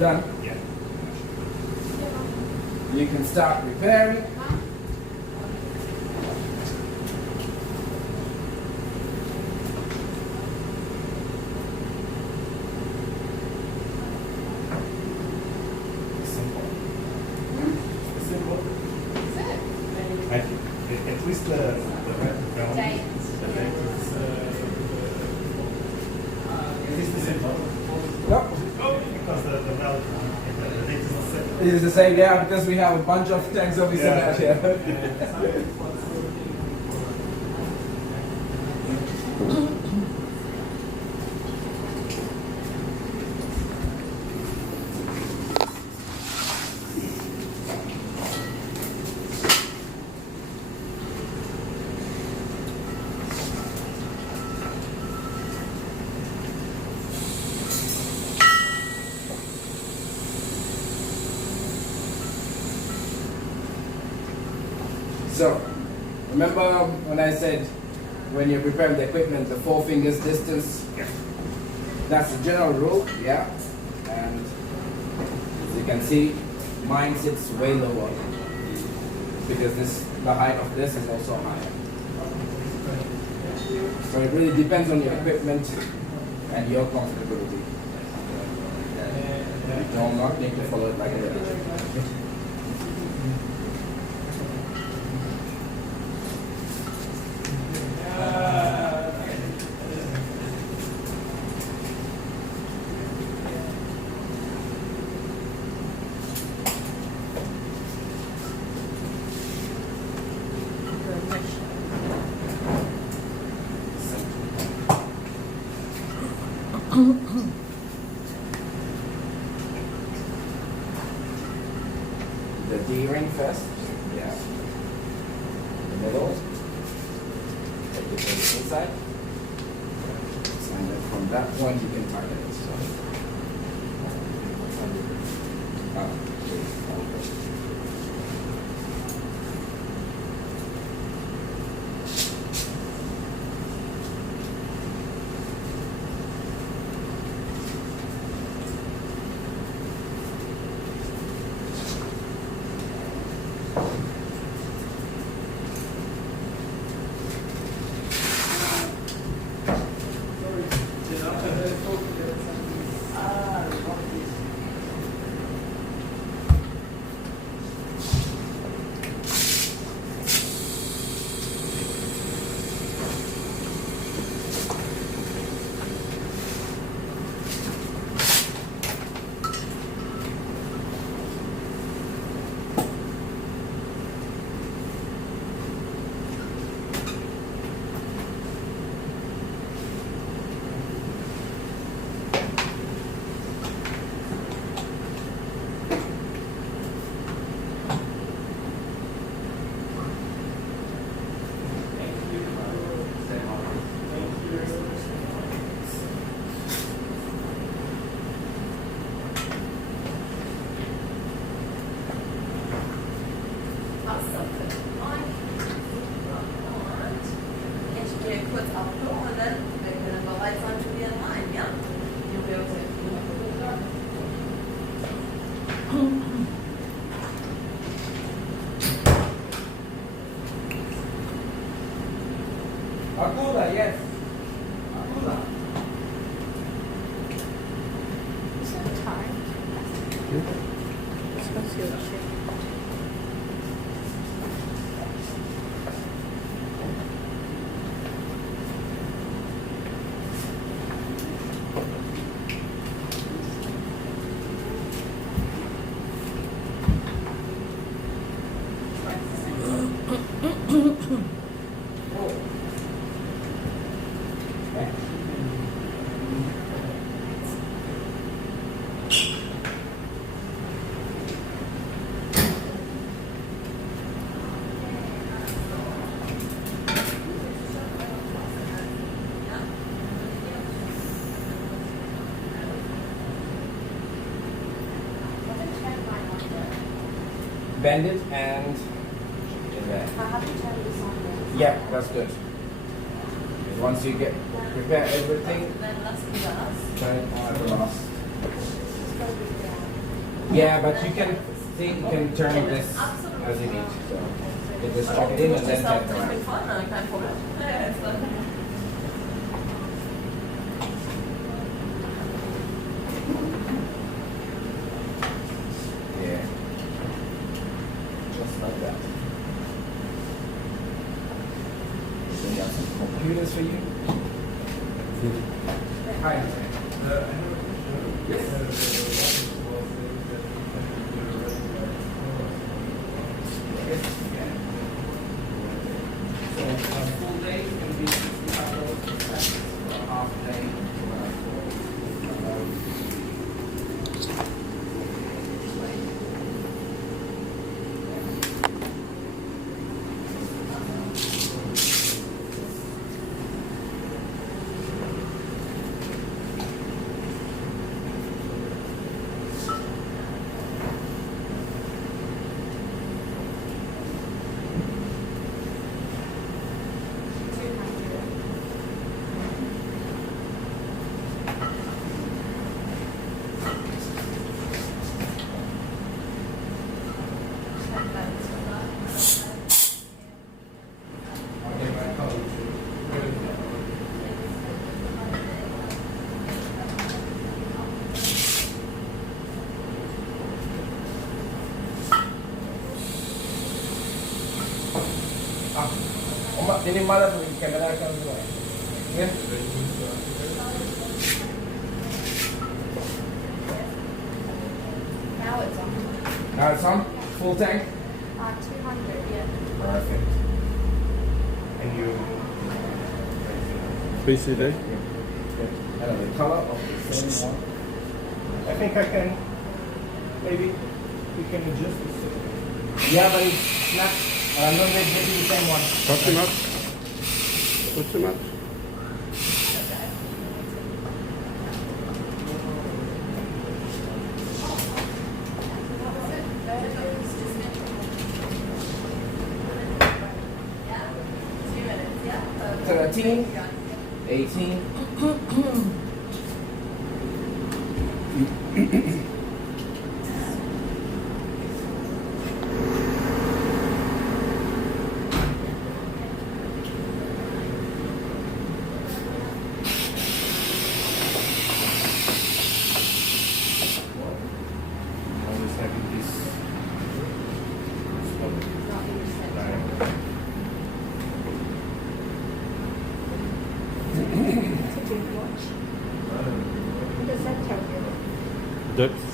Done? Yeah. You can start repairing. At least the red brown. Date. It is the simple. Yep. Because the valve, the date is the same. It is the same, yeah, because we have a bunch of tanks that we send out here. So, remember when I said when you prepare the equipment, the 4 fingers distance? Yeah. That's the general rule, yeah. And as you can see, mine sits way lower because the height of this is also higher. So it really depends on your equipment and your comfortability. You do not need to follow it like a religion. The D-ring first, yeah. The middle, take it to the inside. And then from that point you can tighten it. Akula, yes. Akula. Is that time? It's supposed to be a shape. Bend it and in there. I have to turn this on then. Yeah, that's good. Once you prepare everything, Then let's do that. turn it on at the last. Just go with that. Yeah, but you can see, you can turn this as you need. So you just check it in and then check around. Kein Problem. Yeah. Just like that. So we got some computers for you. Hi. Yes. So a full day is going to be $65 per session. So a half day is ini mana tuh kamera kan semua ya Now it's on. now it's on full tank 200, yeah. perfect and you Face it, eh? and the color of the same one I think I can, maybe we can adjust this. yeah but it's not not exactly the same one Not too much. Not too much. Yeah. 13 18 always having this It's a big watch. What does that tell you? Depth.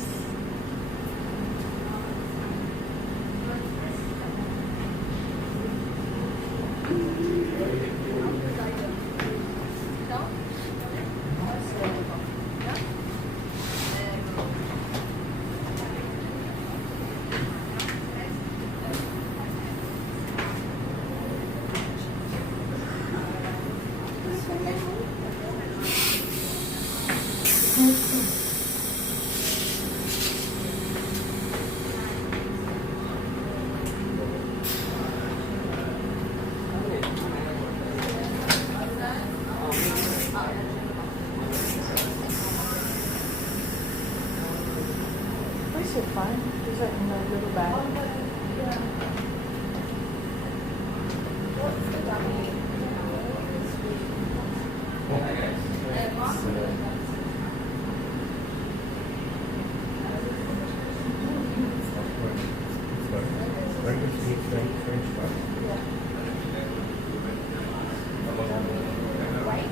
This is fine. Is it in a little bag? White?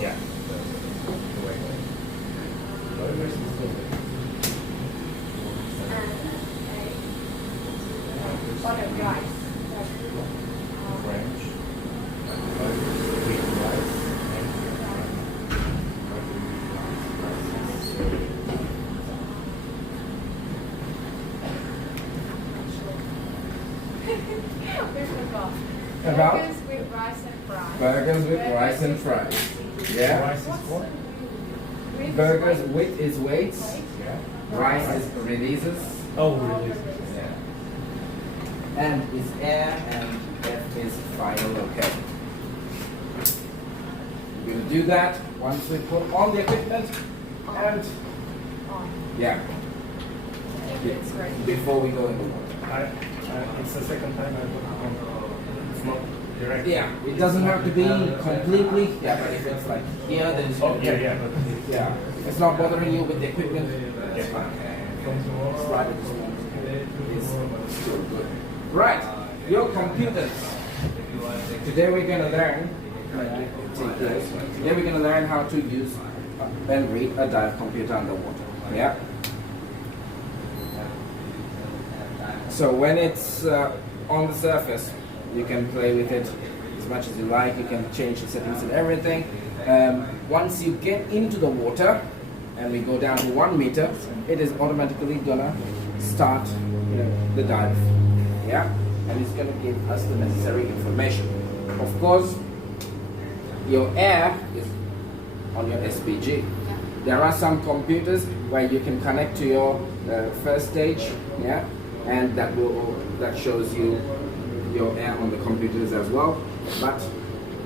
yeah What a rice. French wheat rice We forgot. about Burgers with rice and fries. Burgers with rice and fries. Yeah. Rice is what? Burgers with is weights. Yeah. Rice is releases. Oh, really? Yeah. And is air and F is final. Okay. We're gonna do that once we put on the equipment and yeah. Before we go in the water. It's the second time I put it on. It's not direct. Yeah, it doesn't have to be completely. Yeah, but if it's like here, then it's Oh, yeah. But yeah. It's not bothering you with the equipment. Yeah. From tomorrow, slide it this one. It's still good. Right, your computers. Today we're gonna learn. Today we're gonna learn how to use and read a dive computer underwater. Yeah. So when it's on the surface, you can play with it as much as you like. You can change the settings and everything. Once you get into the water, and we go down to 1 meter, it is automatically gonna start the dive. Yeah, and it's gonna give us the necessary information. Of course, your air is on your SPG. There are some computers where you can connect to your first stage, yeah, and that shows you your air on the computers as well, but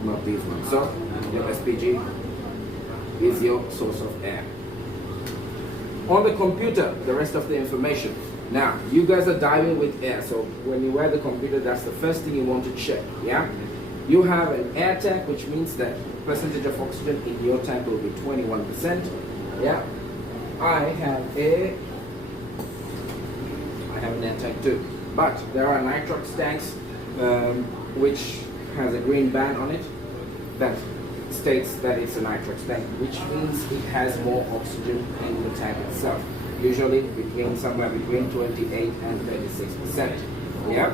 not these ones. So your SPG is your source of air. On the computer, the rest of the information. Now, you guys are diving with air, so when you wear the computer, that's the first thing you want to check, yeah? You have an air tank, which means that percentage of oxygen in your tank will be 21%, yeah? I have an air tank too, but there are nitrox tanks which has a green band on it that states that it's a nitrox tank, which means it has more oxygen in the tank itself. Usually somewhere between 28 and 36%. Yeah.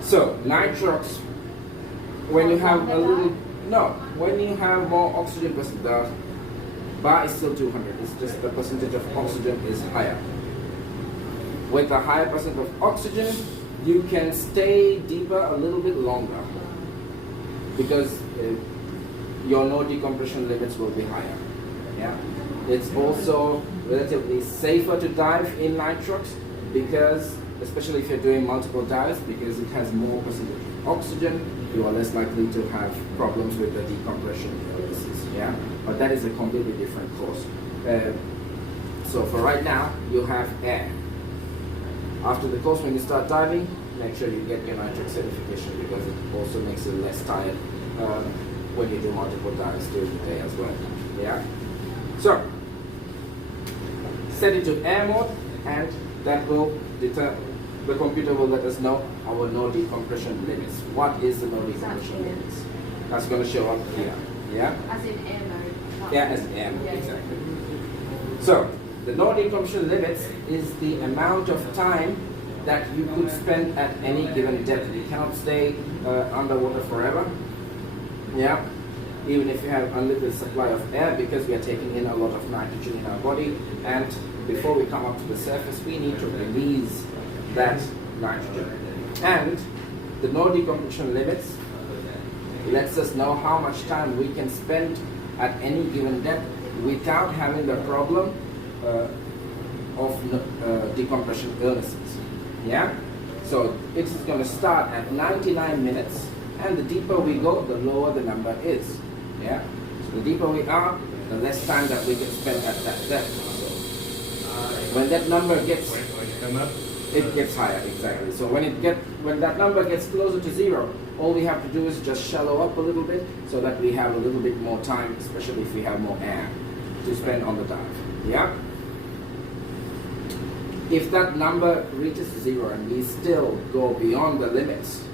So nitrox, when you have when you have more oxygen percent, the bar is still 200. It's just the percentage of oxygen is higher. With a higher percent of oxygen, you can stay deeper a little bit longer because your no decompression limits will be higher. Yeah, it's also relatively safer to dive in nitrox because, especially if you're doing multiple dives, because it has more percentage of oxygen, you are less likely to have problems with the decompression illnesses. Yeah, but that is a completely different course. So for right now, you have air. After the course, when you start diving, make sure you get your nitrox certification because it also makes you less tired when you do multiple dives during the day as well. Yeah. So set it to air mode, and that will deter. The computer will let us know our no decompression limits. What is the no decompression limits? That's going to show up here. Yeah. As in air mode. Yeah, as in air mode, Yeah. exactly. So the no decompression limits is the amount of time that you could spend at any given depth. You cannot stay underwater forever. Yeah, even if you have unlimited supply of air, because we are taking in a lot of nitrogen in our body, and before we come up to the surface, we need to release that nitrogen. And the no decompression limits lets us know how much time we can spend at any given depth without having the problem of decompression illnesses. Yeah, so it's going to start at 99 minutes, and the deeper we go, the lower the number is. Yeah, so the deeper we are, the less time that we can spend at that depth. So when that number gets, it gets higher, exactly. So when that number gets closer to zero, all we have to do is just shallow up a little bit so that we have a little bit more time, especially if we have more air to spend on the dive. Yeah. If that number reaches zero and we still go beyond the limits,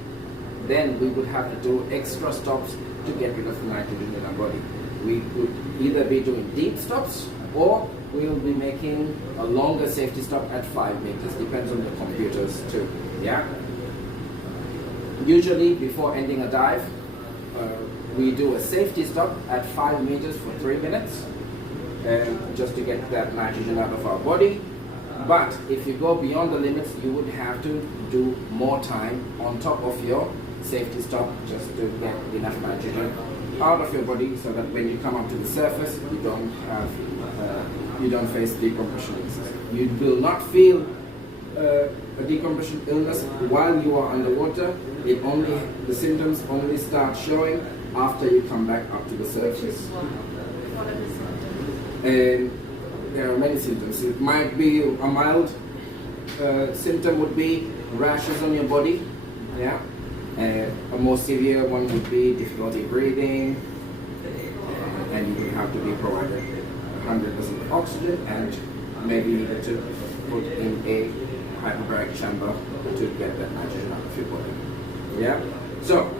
then we would have to do extra stops to get rid of the nitrogen in our body. We could either be doing deep stops, or we will be making a longer safety stop at 5 meters. Depends on the computers too. Yeah. Usually before ending a dive, we do a safety stop at 5 meters for 3 minutes, just to get that nitrogen out of our body. But if you go beyond the limits, you would have to do more time on top of your safety stop just to get enough nitrogen out of your body so that when you come up to the surface, you don't face decompression illnesses. You will not feel a decompression illness while you are underwater. The symptoms only start showing after you come back up to the surface. What are the symptoms? And there are many symptoms. It might be a mild symptom would be rashes on your body. Yeah. A more severe one would be difficulty breathing, and you will have to be provided 100% oxygen and maybe needed to put in a hyperbaric chamber to get that nitrogen out of your body. Yeah. So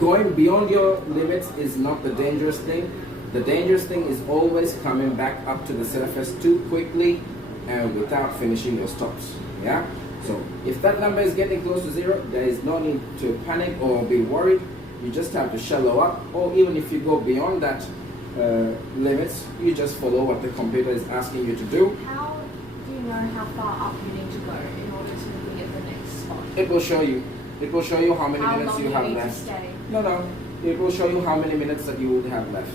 going beyond your limits is not the dangerous thing. The dangerous thing is always coming back up to the surface too quickly and without finishing your stops. Yeah. So if that number is getting close to zero, there is no need to panic or be worried. You just have to shallow up, or even if you go beyond that limits, you just follow what the computer is asking you to do. How do you know how far up you need to go in order to be at the next spot? It will show you. It will show you how many How minutes long you you have need left. to stay? No. It will show you how many minutes that you would have left.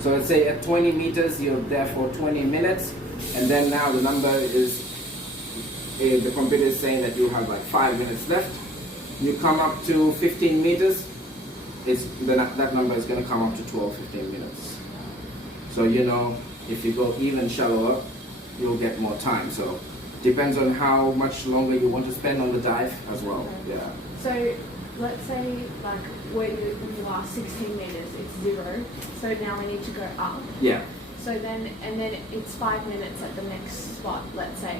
So let's say at 20 meters, you're there for 20 minutes, and then now the number is, the computer is saying that you have like 5 minutes left. You come up to 15 meters, that number is going to come up to 12, 15 minutes. So you know, if you go even shallower, you'll get more time. So depends on how much longer you want to spend on the dive as well. Yeah. So let's say like where you are 16 meters, it's 0. So now we need to go up. Yeah. So then, and then it's 5 minutes at the next spot, let's say,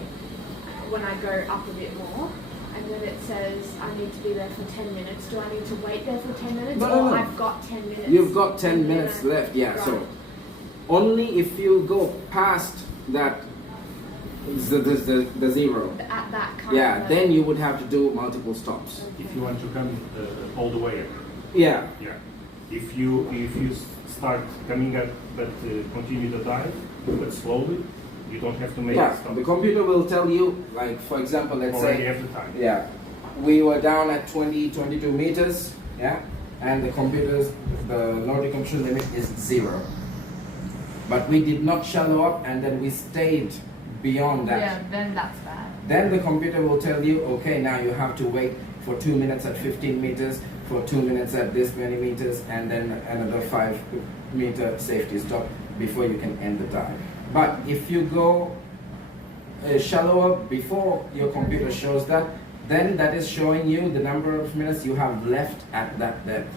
when I go up a bit more. And then it says I need to be there for 10 minutes. Do I need to wait there for 10 minutes? No. I've got 10 minutes? You've got 10 And minutes then left, yeah. Right. So only if you go past that, the zero, At that kind yeah, of then you would have to do multiple stops. If you want to come all the way up. Yeah. Yeah. If you start coming up but continue the dive, but slowly, you don't have to make a Yeah, stop. the computer will tell you, like for example, let's Already say, have the time. yeah, we were down at 22 meters, yeah, and the no decompression limit is 0. But we did not shallow up, and then we stayed beyond that. Yeah, then that's bad. Then the computer will tell you, okay, now you have to wait for 2 minutes at 15 meters, for 2 minutes at this many meters, and then another 5 meter safety stop before you can end the dive. But if you go shallower before your computer shows that, then that is showing you the number of minutes you have left at that depth.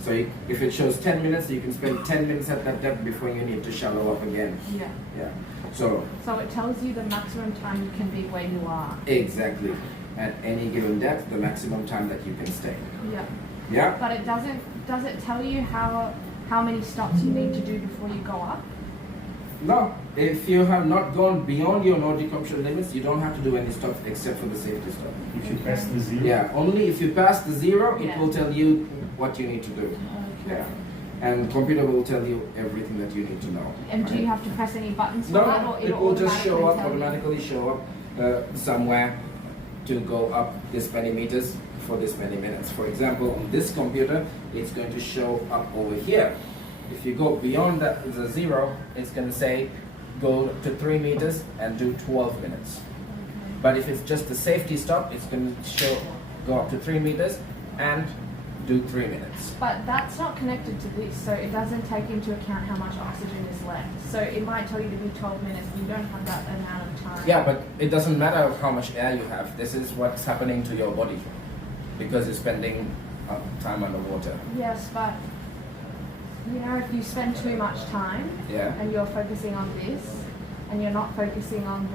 So if it shows 10 minutes, you can spend 10 minutes at that depth before you need to shallow up again. Yeah. Yeah. So So it tells you the maximum time you can be where you are. exactly, at any given depth, the maximum time that you can stay. Yeah. Yeah. But it doesn't. Does it tell you how many stops you need to do before you go up? No, if you have not gone beyond your no decompression limits, you don't have to do any stops except for the safety stop. If you pass the 0, Yeah, only if you pass the 0, it Yeah. will tell you what you need to do. Okay. Yeah, and the computer will tell you everything that you need to know. And do you right? have to press any buttons for No, that, or it will just show up, tell you? automatically show up somewhere to go up this many meters for this many minutes. For example, on this computer, it's going to show up over here. If you go beyond the 0, it's going to say go to 3 meters and do 12 minutes. But if it's just a safety stop, it's going to go up to 3 meters and do 3 minutes. But that's not connected to this, so it doesn't take into account how much oxygen is left. So it might tell you to be 12 minutes, and you don't have that amount of time. Yeah, but it doesn't matter how much air you have. This is what's happening to your body because you're spending time underwater. Yes, but you know, if you spend too much time Yeah. and you're focusing on this, and you're not focusing on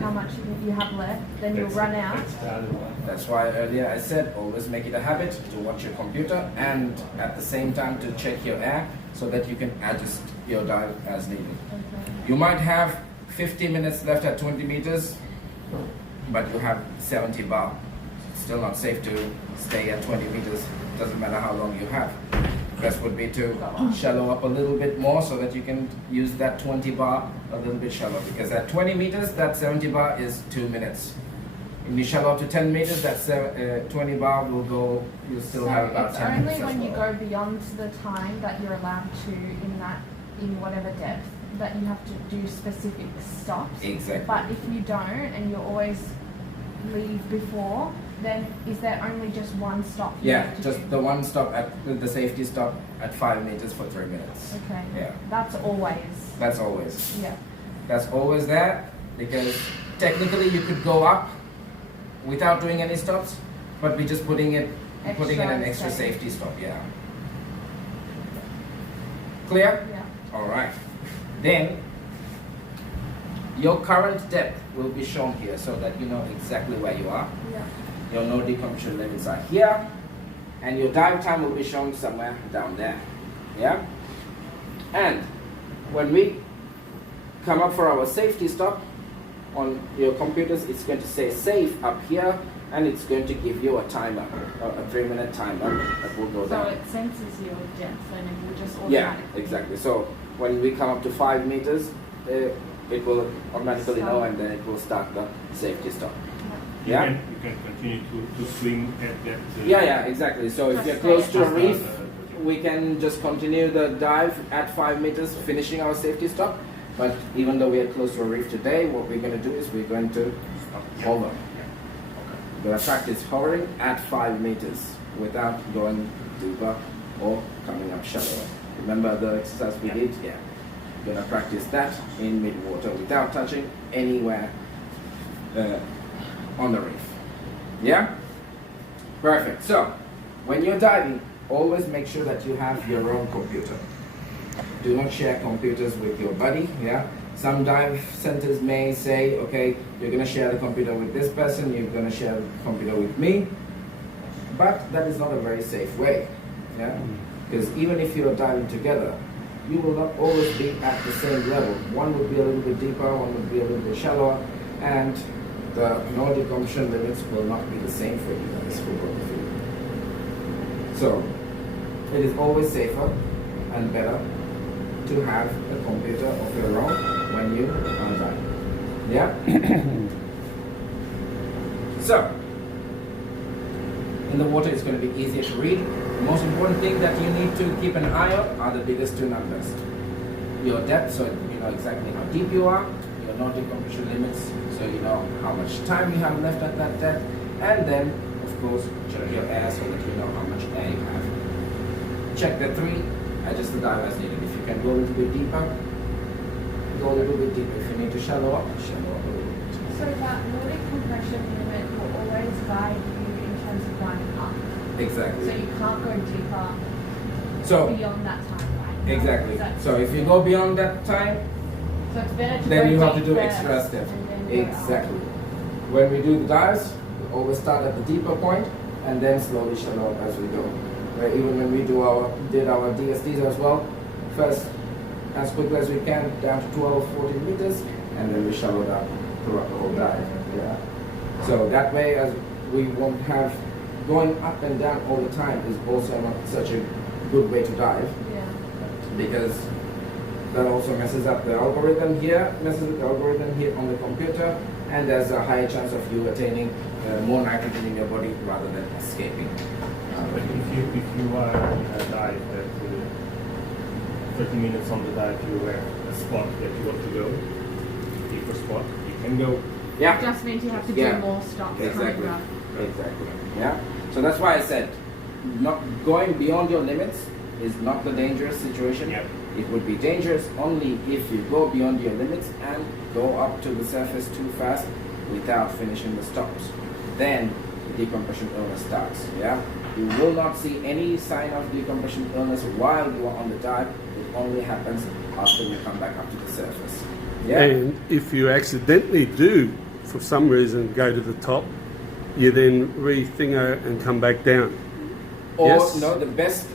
how much you have left, then you'll run out. That's the other one. That's why earlier I said always make it a habit to watch your computer and at the same time to check your air so that you can adjust your dive as needed. Okay. You might have 50 minutes left at 20 meters, but you have 70 bar. It's still not safe to stay at 20 meters. Doesn't matter how long you have. Best would be to shallow up a little bit more so that you can use that 20 bar a little bit shallow, because at 20 meters, that 70 bar is 2 minutes. In the shallow to 10 meters, that's 20 bar will go, you still So have about it's 10 only minutes. when as you well. go beyond the time that you're allowed to in whatever depth that you have to do specific stops. Exactly. But if you don't and you always leave before, then is there only just one stop you Yeah, have to just do? the one stop at the safety stop at 5 meters for 3 minutes. Okay. Yeah. That's always. That's always. Yeah. That's always there because technically you could go up without doing any stops, but we're just putting in an extra safety stop. Yeah. Clear? Yeah. All right. Then your current depth will be shown here so that you know exactly where you are. Yeah. Your no decompression limits are here, and your dive time will be shown somewhere down there. Yeah? And when we come up for our safety stop on your computers, it's going to say safe up here, and it's going to give you a timer, a 3-minute timer that will go So down. it senses your depth and it will just Yeah, automatically. exactly. So when we come up to 5 meters, it will automatically know, and then it will start the safety stop. Yeah? You can continue to swim at that. Yeah, exactly. So if Just you're stay close at to a that reef, stop. we can just continue the dive at 5 meters, finishing our safety stop. But even though we are close to a reef today, what we're going to do is we're going to hover. We're going to practice hovering at 5 meters without going deeper or coming up shallower. Remember the exercise we did? Yeah. We're going to practice that in mid-water without touching anywhere on the reef. Yeah? Perfect. So, when you're diving, always make sure that you have your own computer. Do not share computers with your buddy. Yeah. Some dive centers may say, okay, you're going to share the computer with this person, you're going to share the computer with me. But that is not a very safe way. Yeah. Because even if you're diving together, you will not always be at the same level. One would be a little bit deeper, one would be a little bit shallower, and the no decompression limits will not be the same for you guys, for both of you. So, it is always safer and better to have a computer of your own when you are diving. Yeah? So, in the water it's going to be easier to read. The most important thing that you need to keep an eye on are the biggest two numbers. Your depth, so you know exactly how deep you are, your no decompression limits, so you know how much time you have left at that depth, and then, of course, check your air so that you know how much air you have. Check the 3, adjust the dive as needed. If you can go a little bit deeper, go a little bit deeper. If you need to shallow up a little bit. So that no decompression limit will always guide you in terms of going up. So Exactly. you can't go deeper So, beyond that time, right? exactly. That's- So if you go beyond that time, So it's better to then go you have to deep do first extra steps. and then go up. Exactly. When we do the dives, we always start at the deeper point and then slowly shallow up as we go. Where even when we did our DSDs as well, first as quickly as we can down to 12, 14 meters, and then we shallowed up throughout the whole dive. Yeah. So that way, as we won't have going up and down all the time is also not such a good way to dive, Yeah. because that also messes up the algorithm here, messes with the algorithm here on the computer, and there's a higher chance of you attaining more nitrogen in your body rather than escaping. But if you are in a dive that 30 minutes on the dive, you have a spot that you want to go, deeper spot, you can go. Yeah, Just means you have to Yeah. do more stops. exactly, coming up. exactly. Yeah. So that's why I said, not going beyond your limits is not the dangerous situation. Yep. It would be dangerous only if you go beyond your limits and go up to the surface too fast without finishing the stops. Then the decompression illness starts. Yeah. You will not see any sign of decompression illness while you are on the dive. It only happens after you come back up to the surface. Yeah. And if you accidentally do, for some reason, go to the top, you then re-thingo and come back down. Or Yes. no, the best,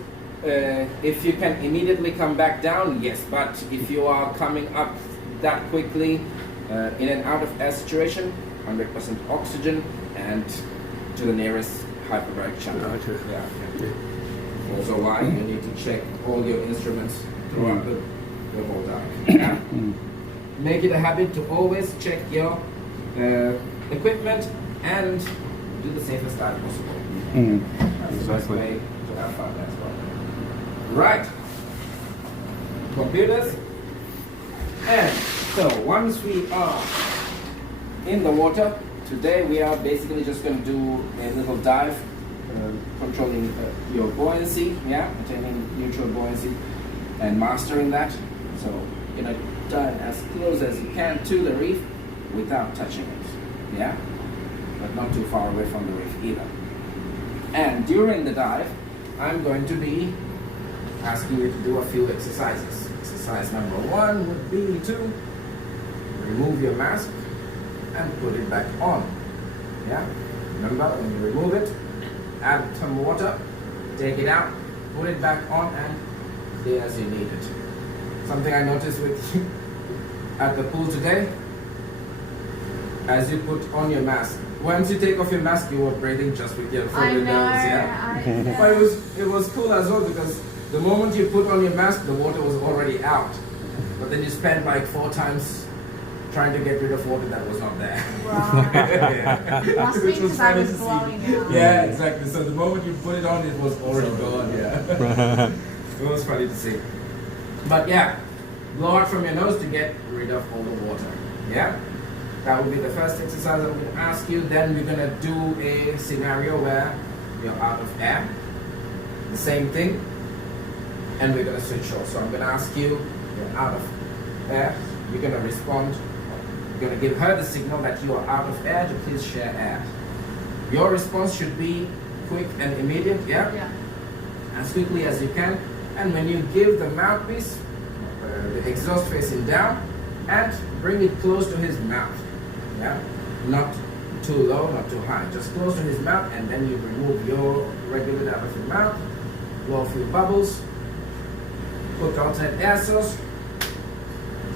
if you can immediately come back down, yes. But if you are coming up that quickly, in and out of air situation, 100% oxygen, and to the nearest hyperbaric channel. Okay. Yeah. Yeah. Also, why you need to check all your instruments throughout the whole dive. Yeah. Make it a habit to always check your equipment and do the safest dive possible. That's the best Exactly. way to have fun as well. Right. Computers. And so once we are in the water, today we are basically just going to do a little dive, controlling your buoyancy, yeah, attaining neutral buoyancy and mastering that. So you're going to dive as close as you can to the reef without touching it, yeah, but not too far away from the reef either. And during the dive, I'm going to be asking you to do a few exercises. Exercise number 1 would be to remove your mask and put it back on. Yeah? Remember, when you remove it, add some water, take it out, put it back on, and clear as you need it. Something I noticed with at the pool today, as you put on your mask, once you take off your mask, you were breathing just with your from your nose, yeah? But it was cool as well, because the moment you put on your mask, the water was already out. But then you spent like 4 times trying to get rid of water that was not there. Right. Yeah. Must be Which was because I funny was to see. blowing out. Yeah, exactly. So the moment you put it on, it was already gone. Yeah. It was funny to see. But yeah, blow out from your nose to get rid of all the water. Yeah. That will be the first exercise I'm going to ask you. Then we're going to do a scenario where you're out of air. The same thing. And we're going to switch off. So I'm going to ask you, you're out of air. You're going to respond. You're going to give her the signal that you are out of air to please share air. Your response should be quick and immediate, yeah? Yeah. As quickly as you can. And when you give the mouthpiece, the exhaust facing down, and bring it close to his mouth. Yeah? Not too low, not too high. Just close to his mouth, and then you remove your regulator out of your mouth, blow a few bubbles, put outside air source,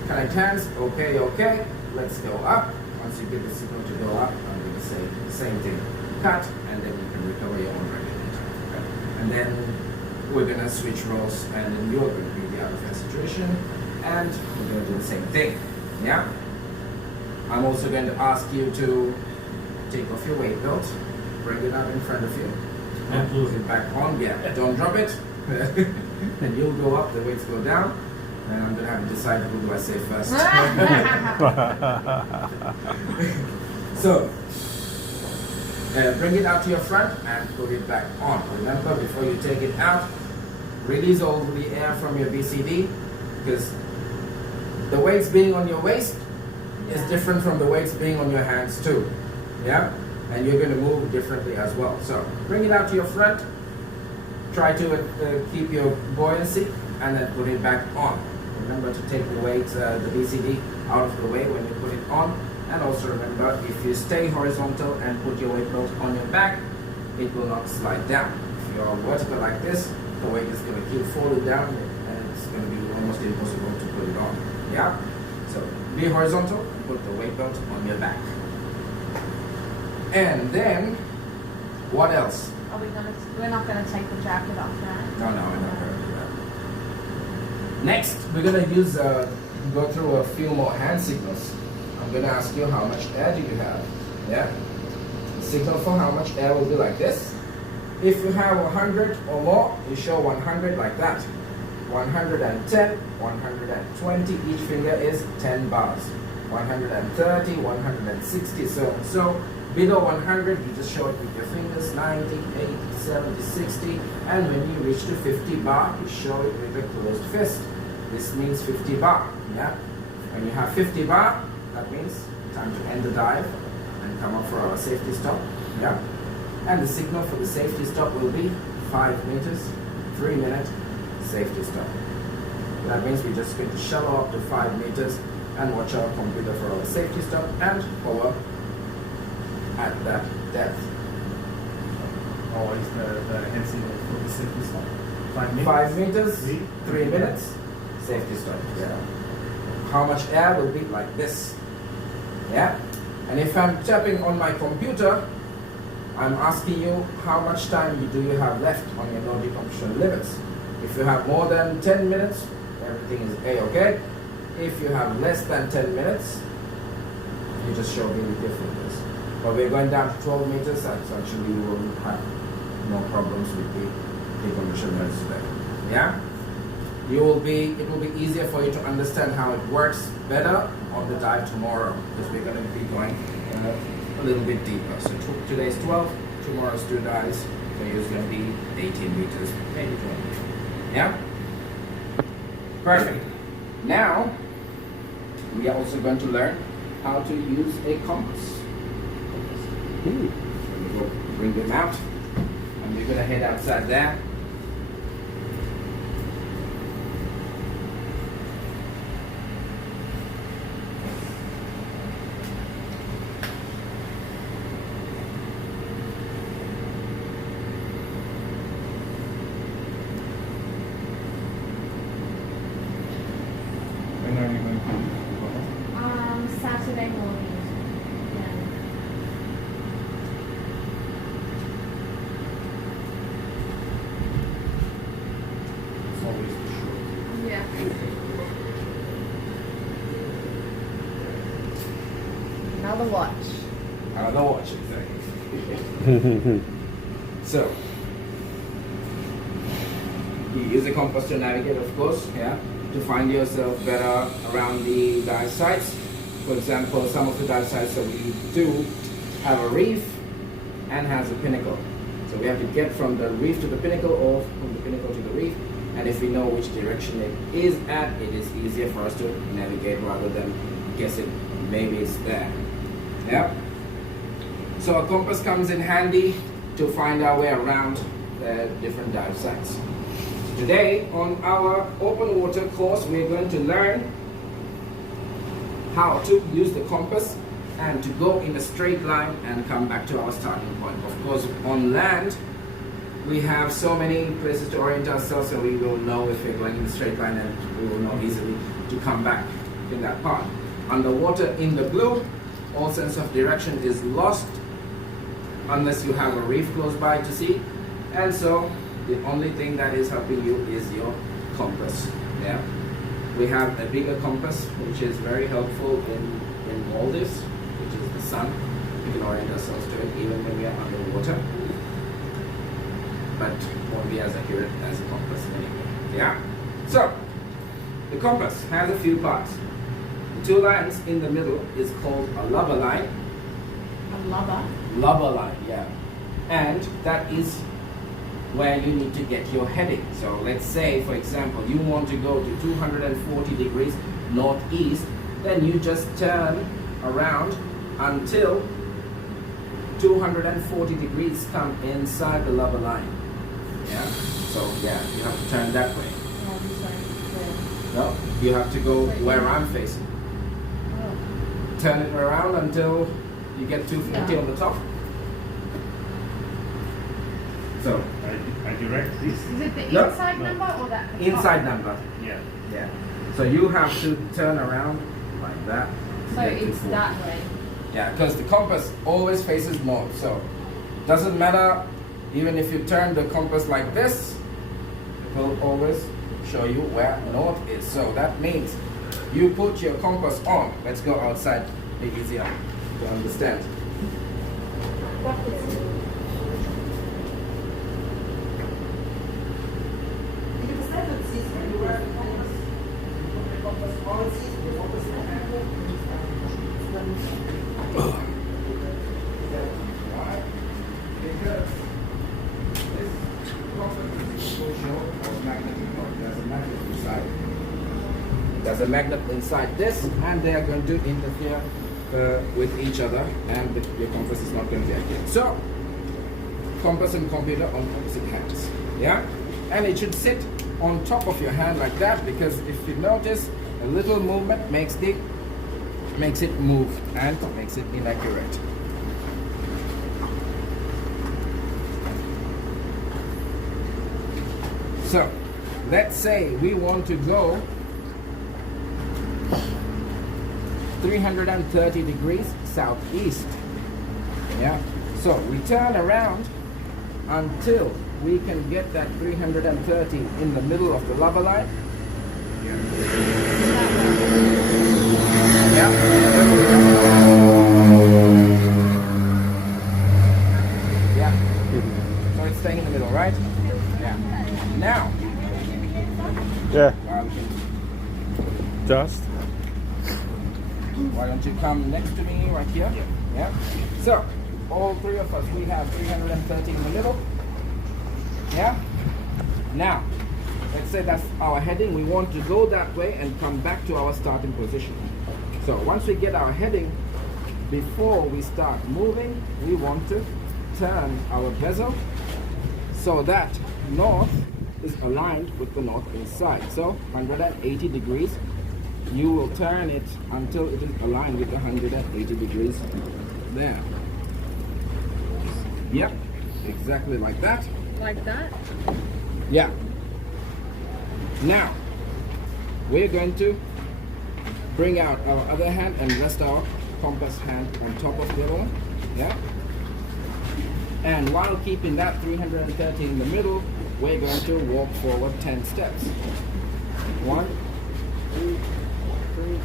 connect hands, okay, okay, let's go up. Once you give the signal to go up, I'm going to say the same thing. Cut, and then you can recover your own regulator. Okay? And then we're going to switch roles, and then you're going to be the out of air situation, and we're going to do the same thing. Yeah? I'm also going to ask you to take off your weight belt, bring it up in front of you, and put it back on. Yeah, don't drop it. And you'll go up, the weights go down, and I'm going to have to decide who do I say first. So, bring it out to your front and put it back on. Remember, before you take it out, release all the air from your BCD, because the weights being on your waist is different from the weights being on your hands too. Yeah? And you're going to move differently as well. So, bring it out to your front. Try to keep your buoyancy, and then put it back on. Remember to take the weight, the BCD, out of the way when you put it on. And also remember, if you stay horizontal and put your weight belt on your back, it will not slide down. If you're vertical like this, the weight is going to keep falling down, and it's going to be almost impossible to put it on. Yeah? So be horizontal and put the weight belt on your back. And then, what else? Are we gonna? We're not gonna take the jacket off, right? No, we're not going to do that. Next, we're going to use, go through a few more hand signals. I'm going to ask you how much air do you have. Yeah? The signal for how much air will be like this. If you have 100 or more, you show 100 like that. 110, 120, each finger is 10 bars. 130, 160, so on. So below 100, you just show it with your fingers, 90, 80, 70, 60, and when you reach to 50 bar, you show it with a closed fist. This means 50 bar, yeah? When you have 50 bar, that means time to end the dive and come up for our safety stop, yeah? And the signal for the safety stop will be 5 meters, 3 minute safety stop. That means we're just going to shallow up to 5 meters and watch our computer for our safety stop and hover at that depth. Always the hand signal for the safety stop. 5 minutes. 5 meters, 3 minutes, safety stop. Yeah. How much air will be like this? Yeah. And if I'm tapping on my computer, I'm asking you how much time do you have left on your no decompression limits. If you have more than 10 minutes, everything is A-okay. If you have less than 10 minutes, you just show me with your fingers. But we're going down to 12 meters, so actually you will have no problems with the pollution that is there. Yeah? It will be easier for you to understand how it works better on the dive tomorrow, because we're going to be going a little bit deeper. So today's 12, tomorrow's 2 dives, so it's going to be 18 meters, maybe 20. Yeah? Perfect. Now, we are also going to learn how to use a compass. So we will bring them out, and we're going to head outside there. When are you going to leave? Saturday morning. Yeah. It's always too short. Yeah. Another watch. Another watch, exactly. So, you use the compass to navigate, of course, yeah, to find yourself better around the dive sites. For example, some of the dive sites that we do have a reef and has a pinnacle. So we have to get from the reef to the pinnacle or from the pinnacle to the reef. And if we know which direction it is at, it is easier for us to navigate rather than guessing maybe it's there. Yeah. So a compass comes in handy to find our way around the different dive sites. Today on our open water course, we're going to learn how to use the compass and to go in a straight line and come back to our starting point. Of course, on land, we have so many places to orient ourselves, so we will know if we're going in a straight line, and we will know easily to come back in that part. Underwater in the blue, all sense of direction is lost unless you have a reef close by to see, and so the only thing that is helping you is your compass. Yeah, we have a bigger compass which is very helpful in Maldives, which is the sun. We can orient ourselves to it even when we are underwater, but won't be as accurate as a compass anyway. Yeah, so the compass has a few parts. The 2 lines in the middle is called a lubber line. A lubber. Lubber line, yeah, and that is where you need to get your heading. So let's say, for example, you want to go to 240 degrees northeast, then you just turn around until 240 degrees come inside the lubber line. Yeah, so yeah, you have to turn that way. No, you have to go where I'm facing. Turn it around until you get 240 on the top. So I direct this. Is it the No. inside number or that? the top? inside number. Yeah. Yeah. So you have to turn around like that. to So get it's 240. that way. Yeah, because the compass always faces north. So doesn't matter, even if you turn the compass like this, it will always show you where north is. So that means you put your compass on. Let's go outside, be easier to understand. There's a magnet inside this, and they are going to interfere with each other, and your compass is not going to be accurate. So, compass and computer on opposite hands. Yeah? And it should sit on top of your hand like that, because if you notice, a little movement makes it move and makes it inaccurate. So, let's say we want to go 330 degrees southeast. Yeah. So we turn around until we can get that 330 in the middle of the lubber line. Yeah. Yeah. Now, Yeah. um, Just. why don't you come next to me right here? Yeah. So, all three of us, we have 330 in the middle. Yeah. Now, let's say that's our heading. We want to go that way and come back to our starting position. So once we get our heading, before we start moving, we want to turn our bezel so that north is aligned with the north inside. So 180 degrees. You will turn it until it is aligned with the 180 degrees there. Yep, exactly like that. Like that? Yeah. Now, we're going to bring out our other hand and rest our compass hand on top of the other one. Yeah. And while keeping that 330 in the middle, we're going to walk forward 10 steps. 1, 2, 3.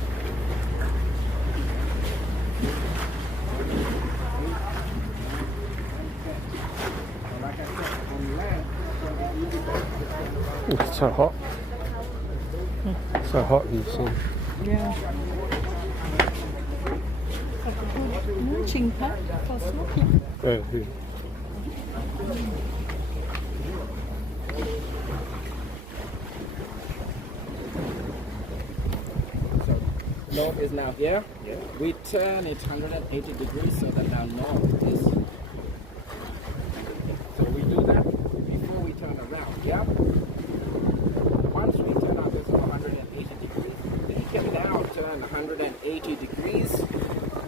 Like I said, on land, It's so hot. So hot in the sun. Yeah. Launching pad for snorkeling. Here. So north is now here. Yeah. We turn it 180 degrees so that now north is. So we do that before we turn around. Yeah. Once we turn our bezel 180 degrees, we can now turn 180 degrees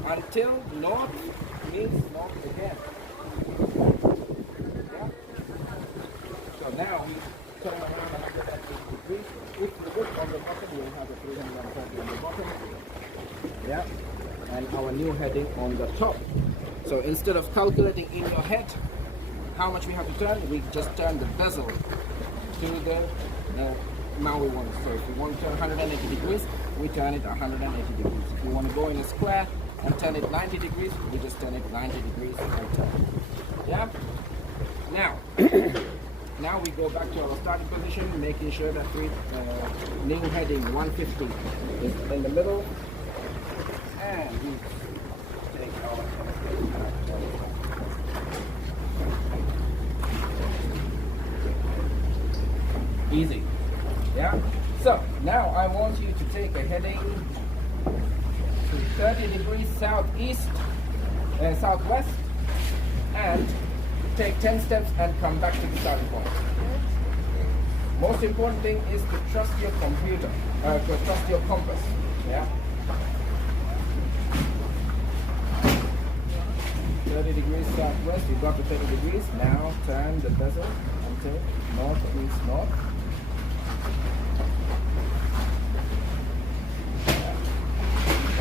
until north means north again. Yeah. So now we turn around 180 degrees. If you look on the bottom, you'll have a 330 on the bottom. Yeah. And our new heading on the top. So instead of calculating in your head how much we have to turn, we just turn the bezel to the Maui one. So if we want to turn 180 degrees, we turn it 180 degrees. If you want to go in a square and turn it 90 degrees, we just turn it 90 degrees and turn. Yeah? Now, now we go back to our starting position, making sure that new heading 150 is in the middle. And we take our easy. Yeah? So, now I want you to take a heading to 30 degrees southeast, southwest, and take 10 steps and come back to the starting point. Most important thing is to trust your computer, to trust your compass. Yeah? 30 degrees southwest, you got to 30 degrees. Now turn the bezel until north means north.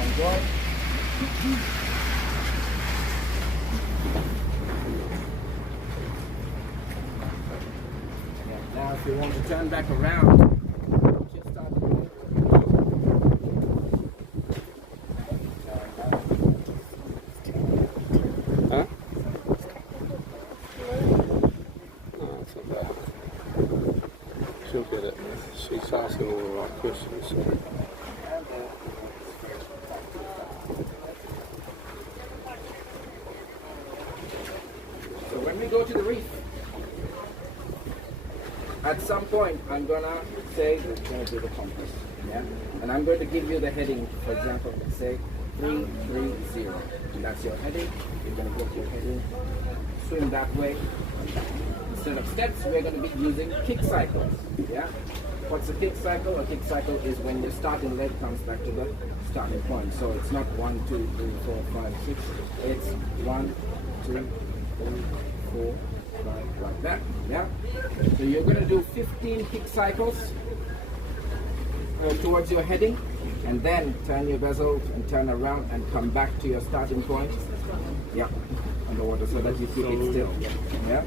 Enjoy. Yeah, now if you want to turn back around, just start doing Huh? No, it's not bad. She'll get it. She's asking all the right questions. So. So when we go to the reef, at some point I'm gonna say we're gonna do the compass, yeah, and I'm going to give you the heading. For example, let's say 330, and that's your heading. You're gonna get your heading, swim that way. Instead of steps, we're gonna be using kick cycles, yeah. What's a kick cycle? A kick cycle is when your starting leg comes back to the starting point. So it's not 1, 2, 3, 4, 5, 6. It's 1, 2, 3, 4, 5, like that. Yeah. So you're going to do 15 kick cycles towards your heading, and then turn your bezel and turn around and come back to your starting point. Yeah, on the water so that you keep it still. Yeah.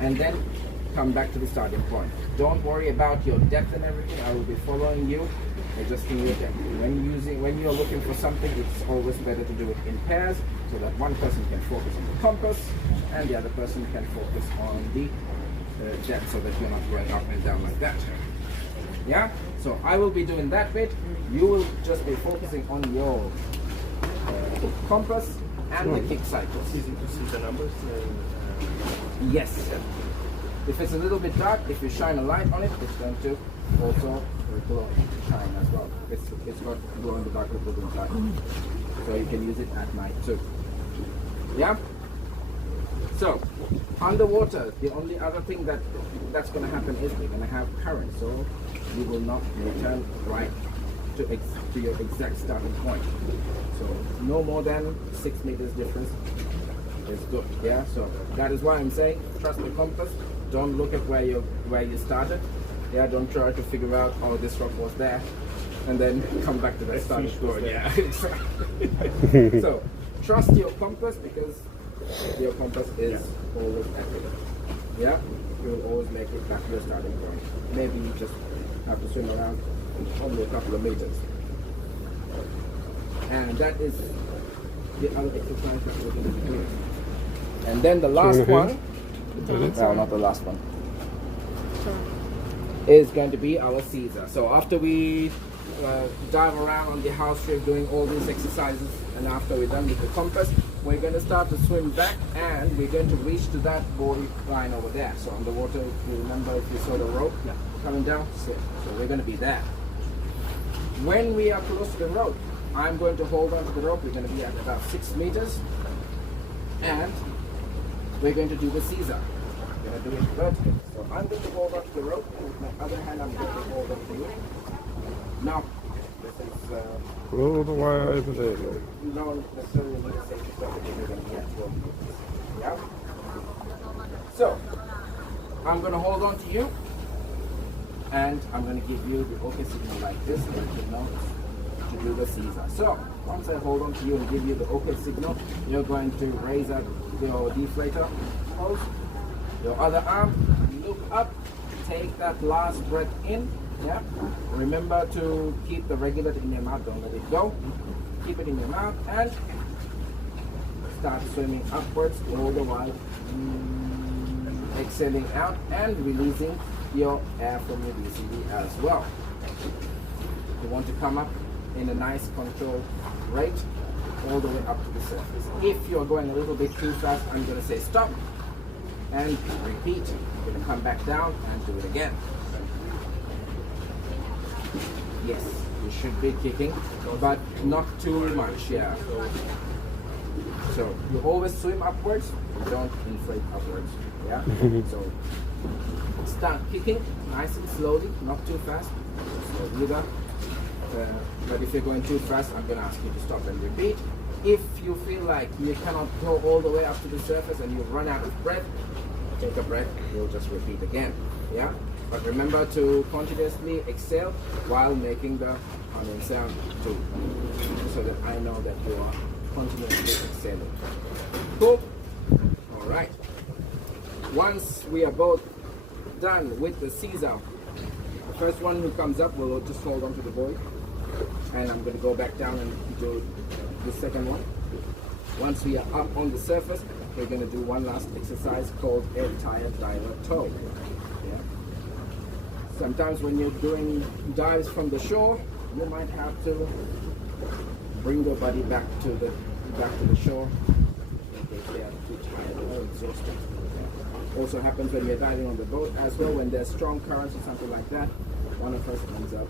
And then come back to the starting point. Don't worry about your depth and everything. I will be following you, adjusting your depth. When you're looking for something, it's always better to do it in pairs so that one person can focus on the compass and the other person can focus on the depth so that you're not going up and down like that. Yeah? So I will be doing that bit. You will just be focusing on your compass and the kick cycles. It's easy to see the numbers. Yes. If it's a little bit dark, if you shine a light on it, it's going to also glow, shine as well. It's got glow in the dark with the light. So you can use it at night too. Yeah? So, underwater, the only other thing that's going to happen is we're going to have current. So you will not return right to your exact starting point. So no more than 6 meters difference is good. Yeah. So that is why I'm saying trust the compass. Don't look at where you started. Yeah. Don't try to figure out, oh, this rock was there, and then come back to the starting point. Yeah. Exactly. So trust your compass, because your compass is always accurate. Yeah. You will always make it back to your starting point. Maybe you just have to swim around only a couple of meters. And that is the other exercise that we're going to be doing. And then the last one, well, not the last one, is going to be our Caesar. So after we dive around on the house reef doing all these exercises, and after we're done with the compass, we're going to start to swim back, and we're going to reach to that buoy line over there. So on the water, if you remember, if you saw the rope coming down, so we're going to be there. When we are close to the rope, I'm going to hold on to the rope. We're going to be at about 6 meters, and we're going to do the Caesar. We're going to do it vertically. So I'm going to hold on to the rope, and with my other hand, I'm going to hold on to you. Now, this is All the way over there. not necessarily need a safety stop because you're going to be at 12 meters. Yeah? So, I'm going to hold on to you, and I'm going to give you the OK signal like this, so that you know to do the Caesar. So, once I hold on to you and give you the OK signal, you're going to raise up your deflator hose, your other arm, look up, take that last breath in. Yeah. Remember to keep the regulator in your mouth, don't let it go. Keep it in your mouth and start swimming upwards all the while exhaling out and releasing your air from your BCD as well. You want to come up in a nice controlled rate all the way up to the surface. If you're going a little bit too fast, I'm going to say stop and repeat. You're going to come back down and do it again. Yes, you should be kicking, but not too much, yeah. So you always swim upwards, you don't inflate upwards, yeah? So start kicking nice and slowly, not too fast, so either. But if you're going too fast, I'm going to ask you to stop and repeat. If you feel like you cannot go all the way up to the surface and you run out of breath, take a breath, you'll just repeat again, yeah? But remember to continuously exhale while making the humming sound too, so that I know that you are continuously exhaling. Cool? Alright. Once we are both done with the Caesar, the first one who comes up will just hold on to the buoy, and I'm going to go back down and do the second one. Once we are up on the surface, we're going to do one last exercise called a tired diver tow. Yeah. Sometimes when you're doing dives from the shore, you might have to bring your body back to the shore in case they are too tired or exhausted. Also happens when you're diving on the boat as well. When there's strong currents or something like that, one of us ends up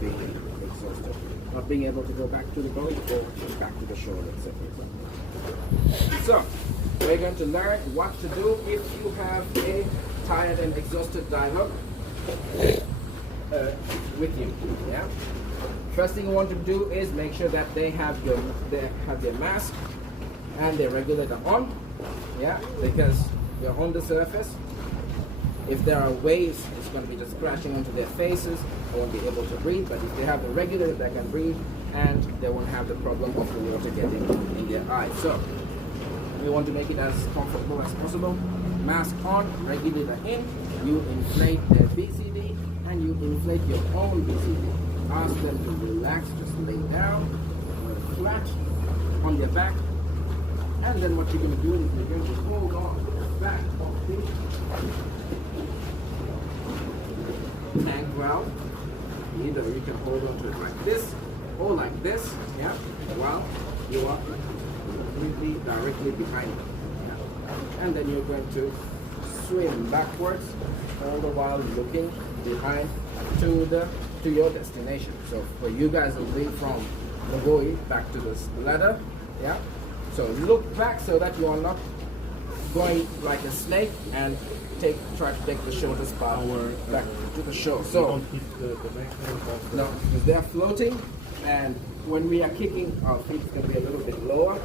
being exhausted, not being able to go back to the boat or back to the shore, etc. So we're going to learn what to do if you have a tired and exhausted diver with you. Yeah. First thing you want to do is make sure that they have their mask and their regulator on. Yeah, because they're on the surface. If there are waves, it's going to be just crashing onto their faces. They won't be able to breathe. But if they have the regulator, they can breathe, and they won't have the problem of the water getting in their eyes. So we want to make it as comfortable as possible. Mask on, regulator in. You inflate their BCD and you inflate your own BCD. Ask them to relax, just lay down, flat on their back. And then what you're going to do is you're going to hold on to the back of the tank valve. Either you can hold on to it like this or like this, yeah, while you are completely directly behind it. Yeah. And then you're going to swim backwards, all the while looking behind to your destination. So for you guys will be from the buoy back to this ladder, yeah. So look back so that you are not going like a snake and try to take the shortest path back to the shore. So Don't hit the back. no, because they are floating, and when we are kicking, our feet can be a little bit lower,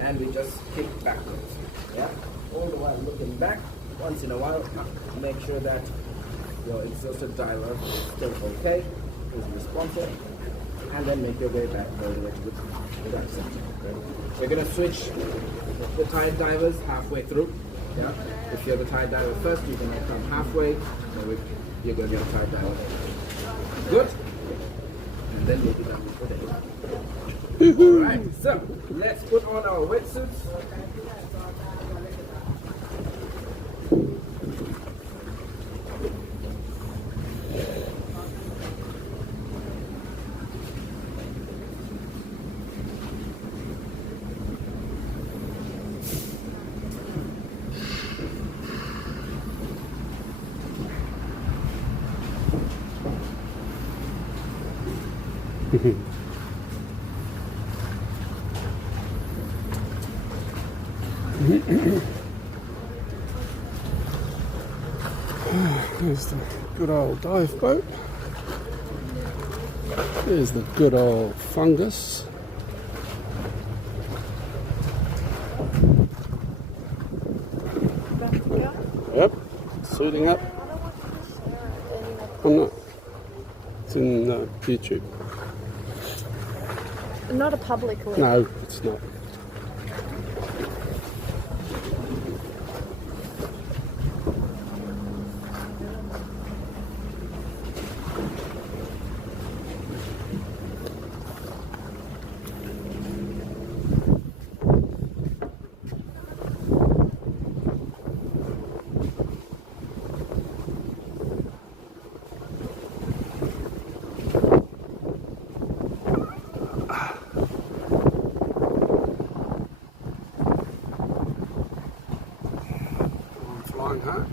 and we just kick backwards. Yeah, all the while looking back. Once in a while, make sure that your exhausted diver is still okay, is responsive, and then make your way back all the way to the back section. Okay? We're gonna switch the tide divers halfway through. Yeah, if you're the tide diver first, you're gonna come halfway, then you're gonna get a tide diver. Good. And then we'll be done with the day. Alright, so let's put on our wetsuits. There's the good old dive boat. There's the good old fungus. Yep, suiting up. I'm not. It's in YouTube. Not a public link. No, it's not. Flying home.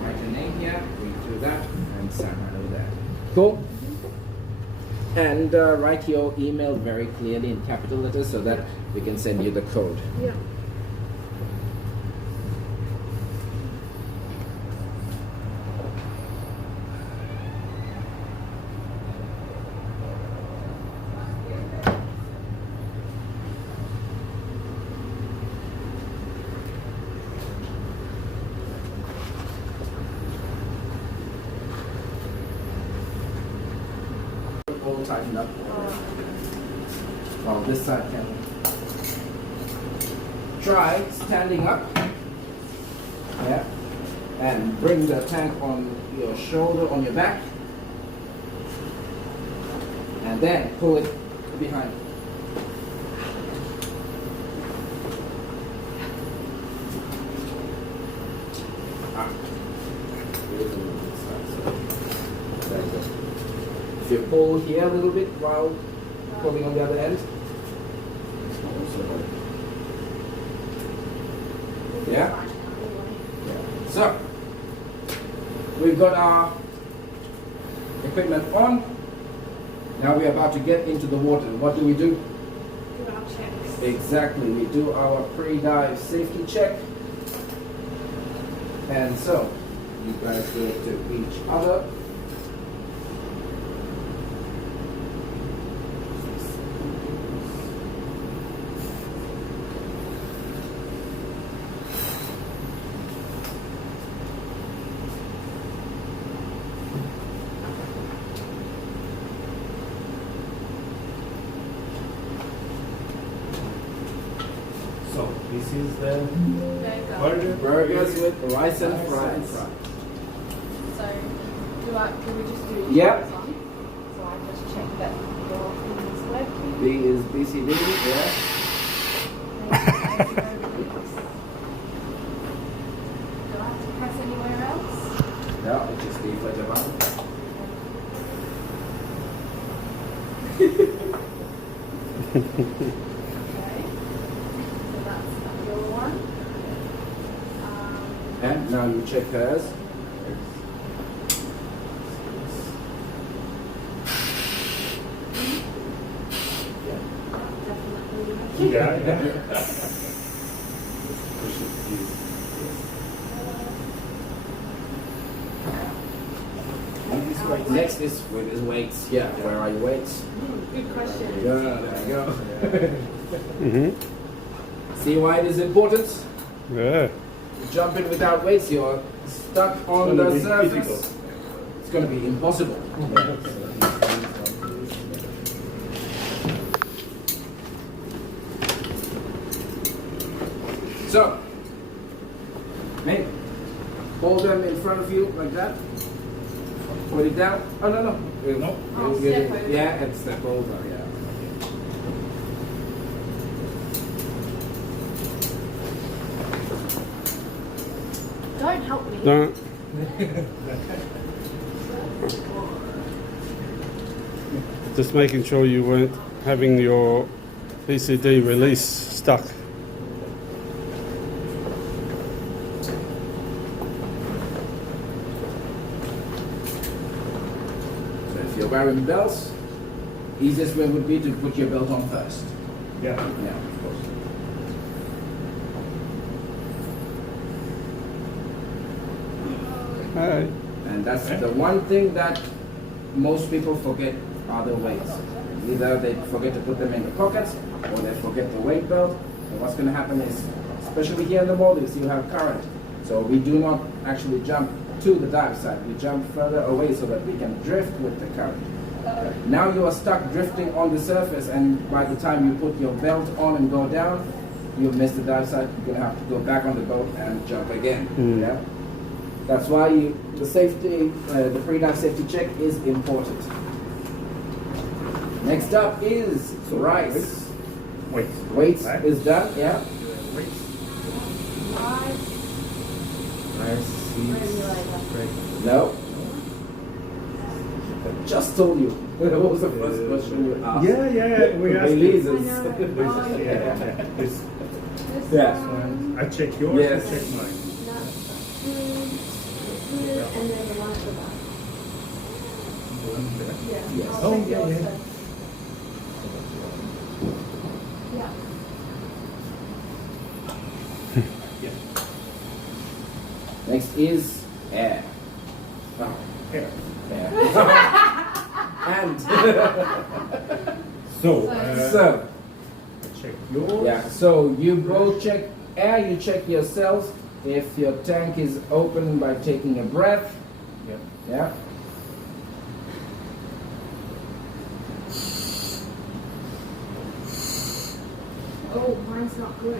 Write your name here, read through that, and sign under that. Cool. And write your email very clearly in capital letters so that we can send you the code. Yeah. All tightened up. Well, this side can try standing up. Yeah. And bring the tank on your shoulder, on your back. And then pull it behind. If you pull here a little bit while pulling on the other end. Yeah? So, we've got our equipment on. Now we're about to get into the water. What do? Do our checks. Exactly, we do our pre-dive safety check. And so, you guys go to each other. So this is the There you go. Burgers with rice and fries. So, do we just do Yep. this one? So I just check that your thing is working. B is BCD, yeah. Do I have to press anywhere else? No, it's just the flick of button. Okay. So that's your one. And now you check hers. Definitely. Yeah. Next is with his weights. Yeah, where are your weights? Good question. There you go. Mm-hmm. See why it is important? Yeah. Jumping without weights, you're stuck on gonna the be surface. difficult. It's going to be impossible. So, Ming, hold them in front of you like that. Put it down. Oh, no. No. Oh, step over. Yeah, and step over, yeah. Don't help me. No. Just making sure you weren't having your PCD release stuck. So if you're wearing belts, easiest way would be to put your belt on first. Yeah. Yeah, of course. Hey. And that's the one thing that most people forget are the weights. Either they forget to put them in the pockets or they forget the weight belt. And what's going to happen is, especially here in the Maldives, you have current. So we do not actually jump to the dive site. We jump further away so that we can drift with the current. Now you are stuck drifting on the surface, and by the time you put your belt on and go down, you've missed the dive site. You're going to have to go back on the boat and jump again. Mm. Yeah? That's why the safety, the pre-dive safety check is important. Next up is rice. Wait. Weights Right. is done, yeah. Rice. Regulator. No. I just told you. What was the first question you asked? Yeah. We asked. Releases. I know. Oh, Yeah. This, This Yeah. one. I check yours. Yes. You check mine. That's food, and then the one at the back. Yeah. Yes. I'll Oh, check yeah, yours yeah. first. Yeah. Next is air. Oh, Here. air. And So, so, check yours. yeah, so you both check air, you check yourselves if your tank is open by taking a breath. Yeah. Yeah. Oh, mine's not good.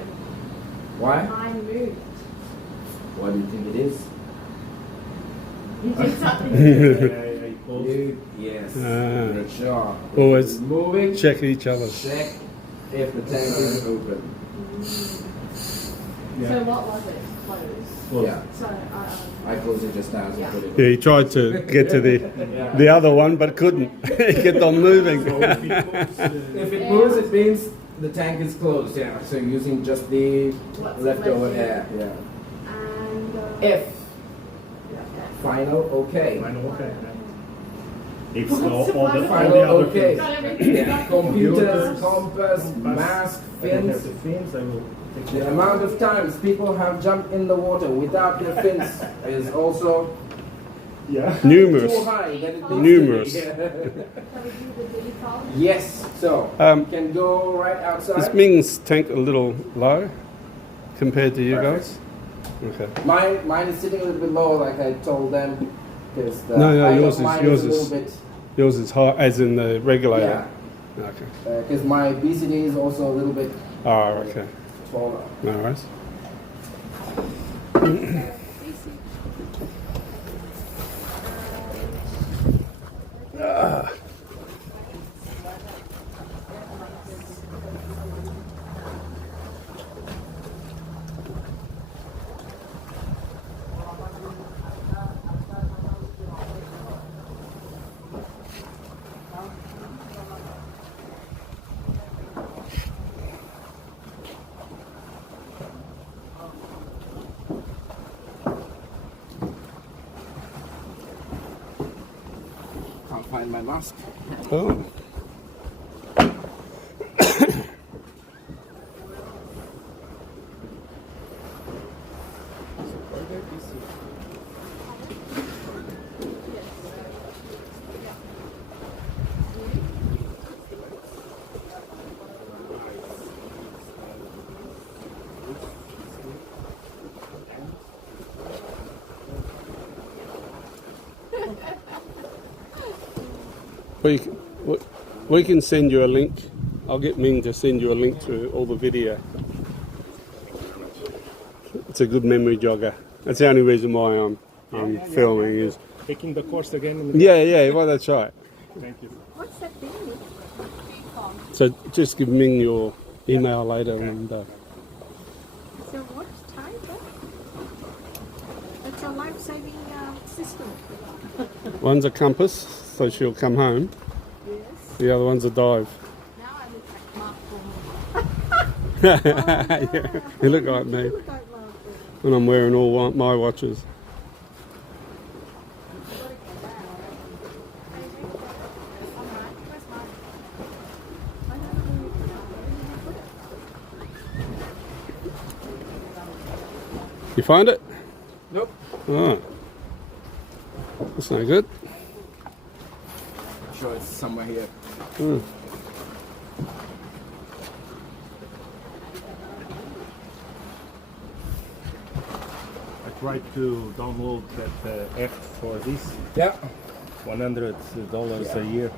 Why? Mine moved. What do you think it is? You did something. I close. You, yes. Ah. Make sure. Always It's moving. check each other. Check if the tank is open. Yeah. So what was it? Closed. Close. Yeah. So I closed it just now. So Yeah. put it Yeah, he tried to get to the other one but couldn't. He kept on moving. So if it moves, If it moves, it means the tank is closed. Yeah. So using just the What's leftover left air. Yeah. and F. Final okay. mine okay. It's What's all the the final all the other okay? things. got everything. Yeah. Computers, Computers, compass, mask, I don't have fins. the fins. I will take The them. amount of times people have jumped in the water without their fins is also Yeah. Numerous. too high that it needs Numerous. to be. Can we do the default? Yes. So Um, you can go right outside. Is Ming's tank a little low compared to you Perfect. guys? Okay. Mine is sitting a little bit lower, like I told them, because the No, height yours of is- mine yours is a is- little bit. Yours is high, as in the regulator. Yeah. Okay. Because my BCD is also a little bit Oh, okay. taller. No worries. Can't find my mask. Oh. We can send you a link. I'll get Ming to send you a link to all the video. It's a good memory jogger. That's the only reason why I'm filming is. Taking the course again. Yeah, well that's right. Thank you. What's that thing? So just give Ming your email later and So what type of? It's a life-saving system. one's a compass, so she'll come home. Yes. The other one's a dive. Now I look like Mark Forman. Yeah, you look like me. You look like Mark Forman. And I'm wearing all my watches. You find it? Nope. Oh. That's no good. I'm sure it's somewhere here. Hmm. I tried to download that app for this. Yeah. $100 a year.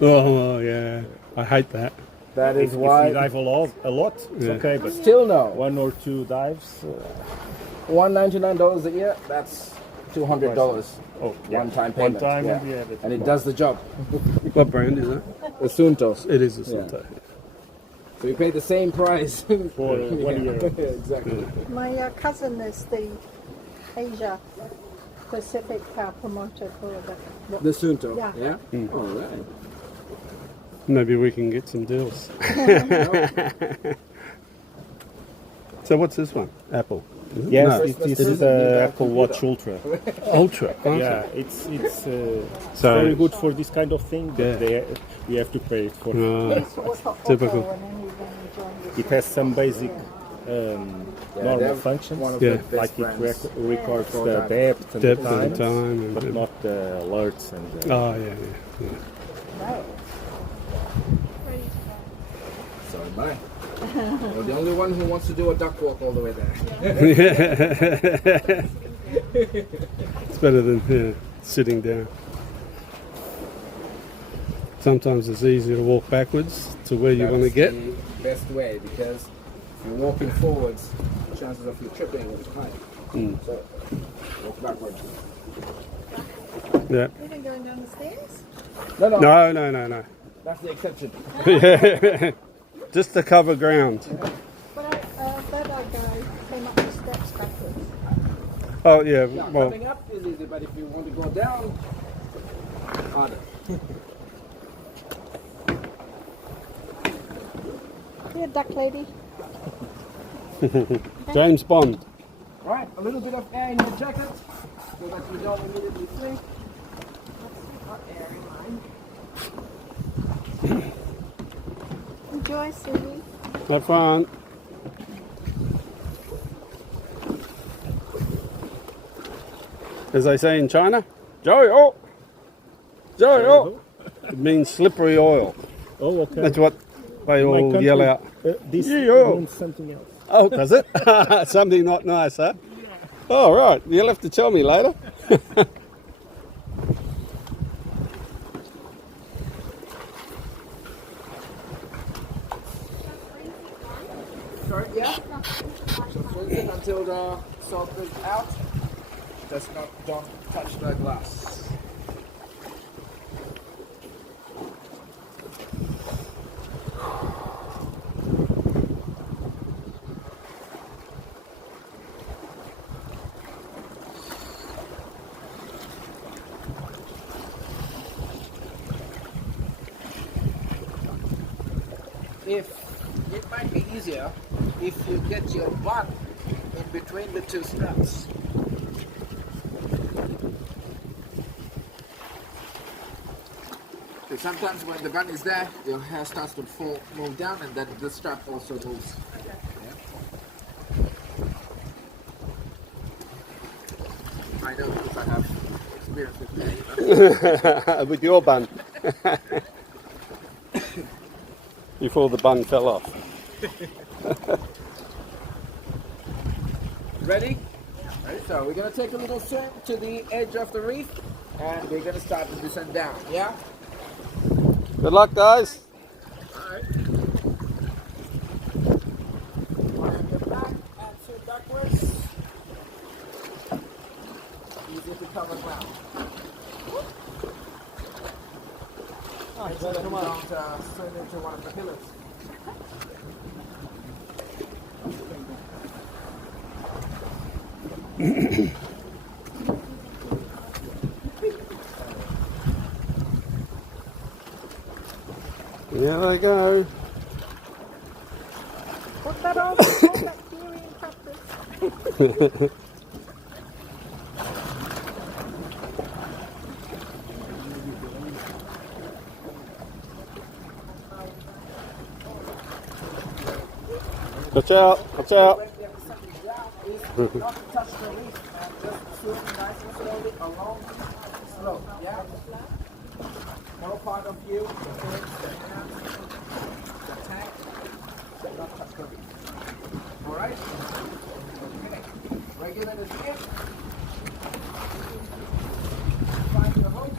Oh, yeah. I hate that. That is If you why. dive a lot, it's Yeah. okay, but Still no. one or two dives. $199 a year. That's $200. Oh, yeah. One-time payment. One time, yeah. yeah, but And it does the job. What brand is that? Asuntos. It is a Santo. So we pay the same price For 1 year. Exactly. My cousin is the Asia Pacific promoter for The Sunto. Yeah. Yeah. All right. Maybe we can get some deals. So what's this one? Apple. Is it? Yes, No. it is Christmas the Apple Watch Ultra. Ultra. Okay. Yeah, it's So- very good for this kind of thing, but Yeah. we have to pay it for. Typical. It has some basic normal they're functions, one of Yeah. the best like it brands. records For the diving. depth and Depth the and times, time and- but not the alerts and. Oh, yeah. So am I. You're the only one who wants to do a duck walk all the way there. It's better than sitting down. Sometimes it's easier to walk backwards to where you're going to get. That's the best way, because if you're walking forwards, chances of you tripping is high. So walk backwards. Yeah. Even going down the stairs? No. No. That's the exception. Yeah. Just to cover ground. But that guy came up the steps backwards. Oh, yeah. Yeah, Well, coming up is easy, but if you want to go down, harder. Here, duck lady. James Bond. Right, a little bit of air in your jacket so that you don't immediately sink. Got air in mine. Enjoy, Susie. Have fun. As they say in China, Joy-o! Joy-o! It means slippery oil. Oh, okay. That's what they My all country, yell out. This Yeah. means something else. Oh, does it? Something not nice, huh? Oh, right. You'll have to tell me later. Sorry, yeah? So freeze it until the the saltwater out. Don't touch the glass. If it might be easier if you get your bun in between the two straps. Because sometimes when the bun is there, your hair starts to move down, and then the strap also moves. Yeah? I know because I have experience with that. With your bun. Before the bun fell off. Ready? Ready? So we're going to take a little swim to the edge of the reef, and we're going to start to descend down. Yeah? Good luck, guys. Alright. Lie on your back and swim backwards. Easy to cover ground. Make sure that you don't swim into one of the pillars. Here they go. Put that on, all that theory in practice. Watch out, watch out. When you're descending down, is not to touch the reef and just swim nice and slowly along the slope. Yeah? No part of you, the fins, the hands, the tank, should not touch the reef. Alright? Okay. Regulate is in. Find your hook.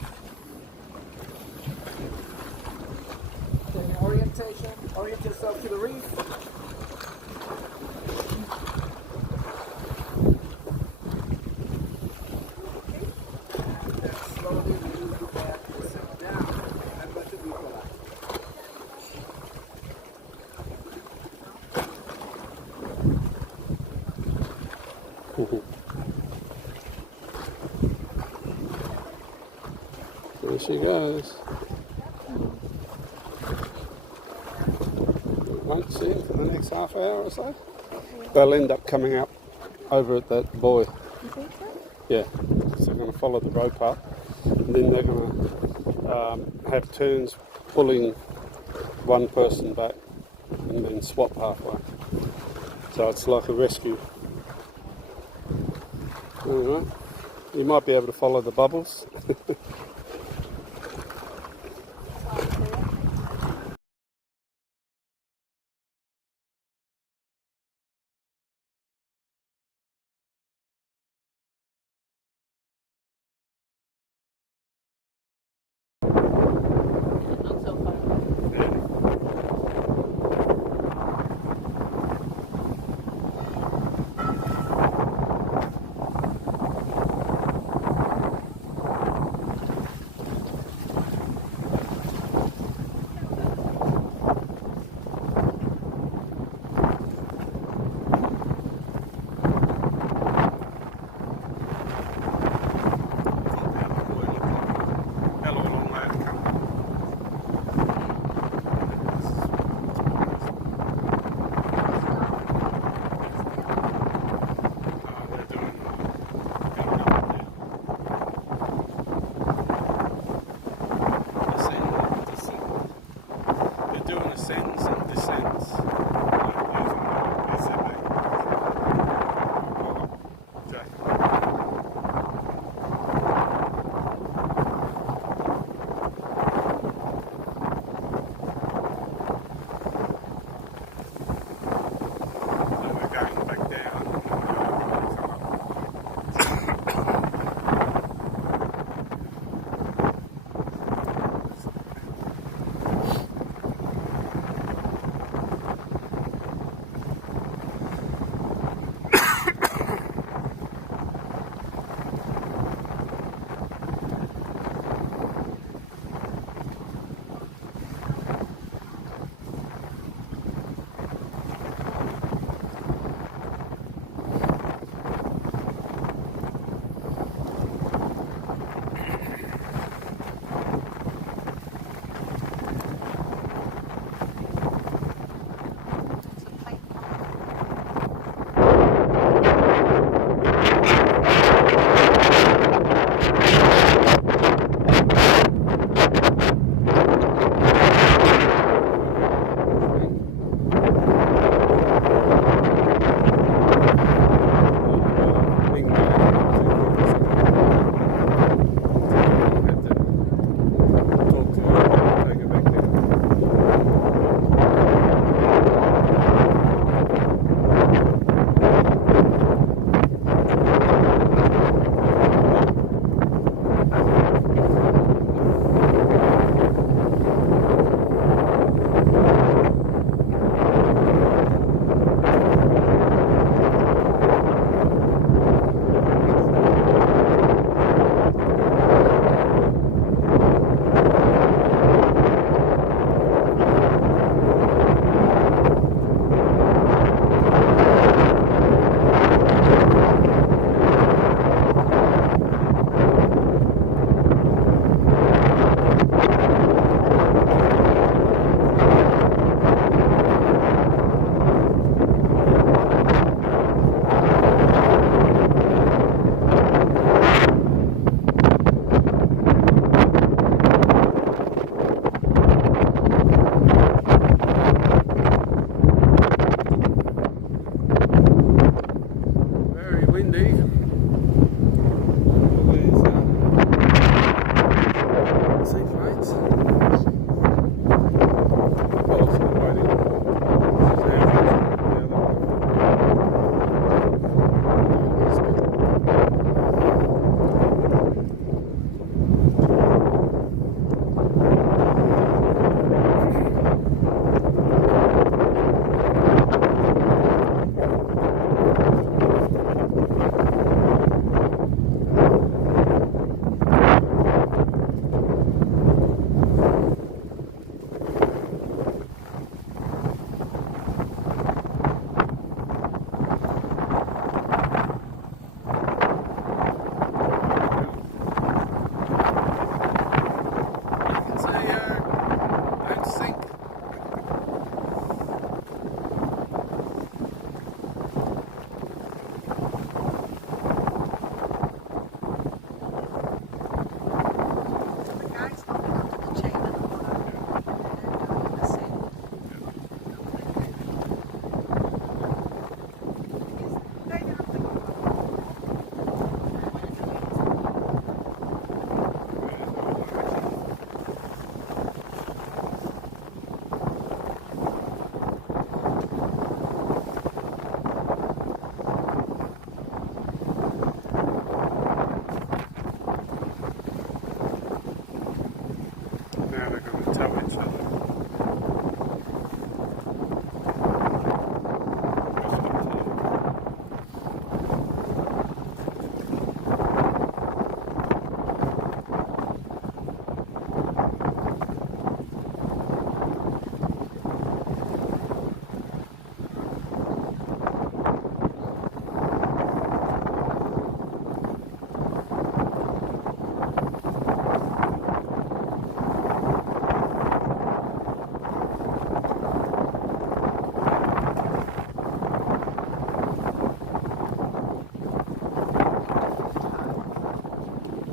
Take an orientation. Orient yourself to the reef. Slowly release the air to descend down. Remember to equalize. There she goes. Won't see it for the next half hour or so. They'll end up coming up over at that buoy. You think so? Yeah, so they're going to follow the rope up, and then they're going to have turns pulling one person back and then swap halfway. So it's like a rescue. Alright, you might be able to follow the bubbles. windy. All these seaplanes. Well, still waiting. Now they're going to tell each other.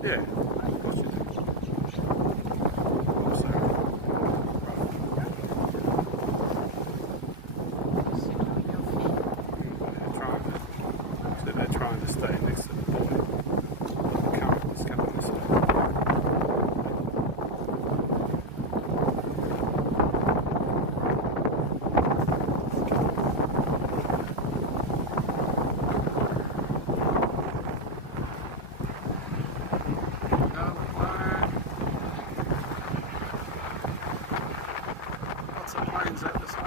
Yeah, of course you do. So, they're trying to stay next to the buoy. The current is coming this way. Lots of planes out this way.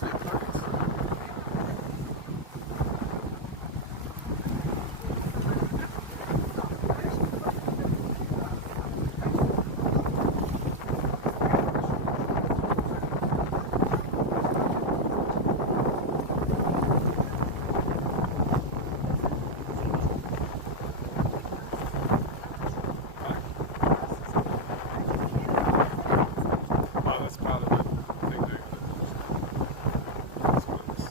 Seaplanes. Oh, that's part of it. They do. This one's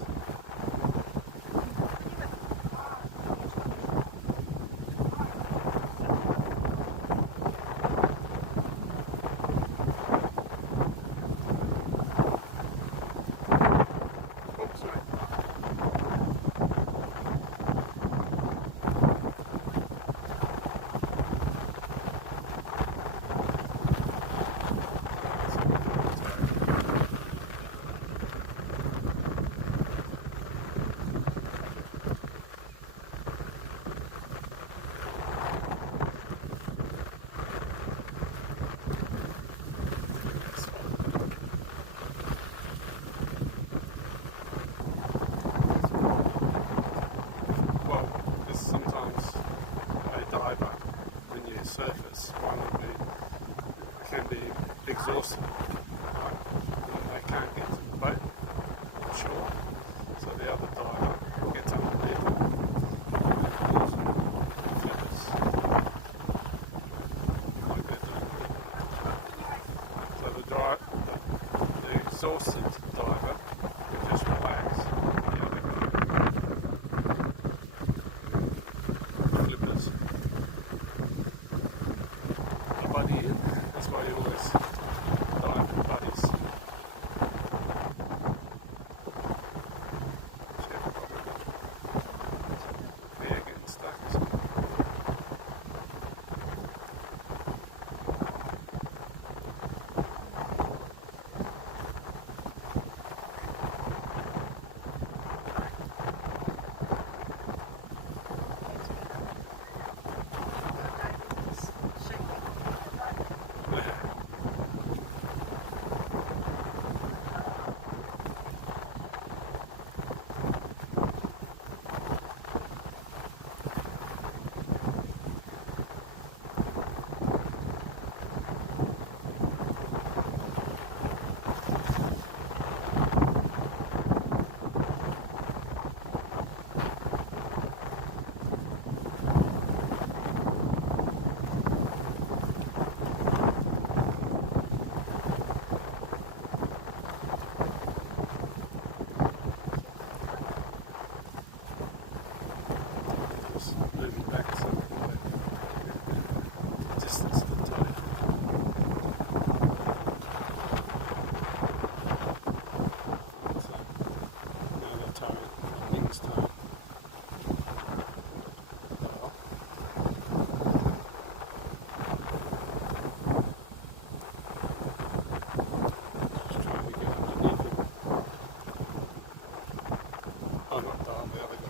oops, sorry. Well, there's sometimes a diver when you surface, one of the can be exhausted, right? And they can't get to the boat, shore, so the other diver gets underneath and pulls them flippers like they're doing. So the exhausted diver will just relax. The other flippers. The Padi, that's why you always dive stacks. Moving back some distance to the tide. So now they're towing Ming's toe. Just trying to get underneath him. Oh, not Dahl, the other guy.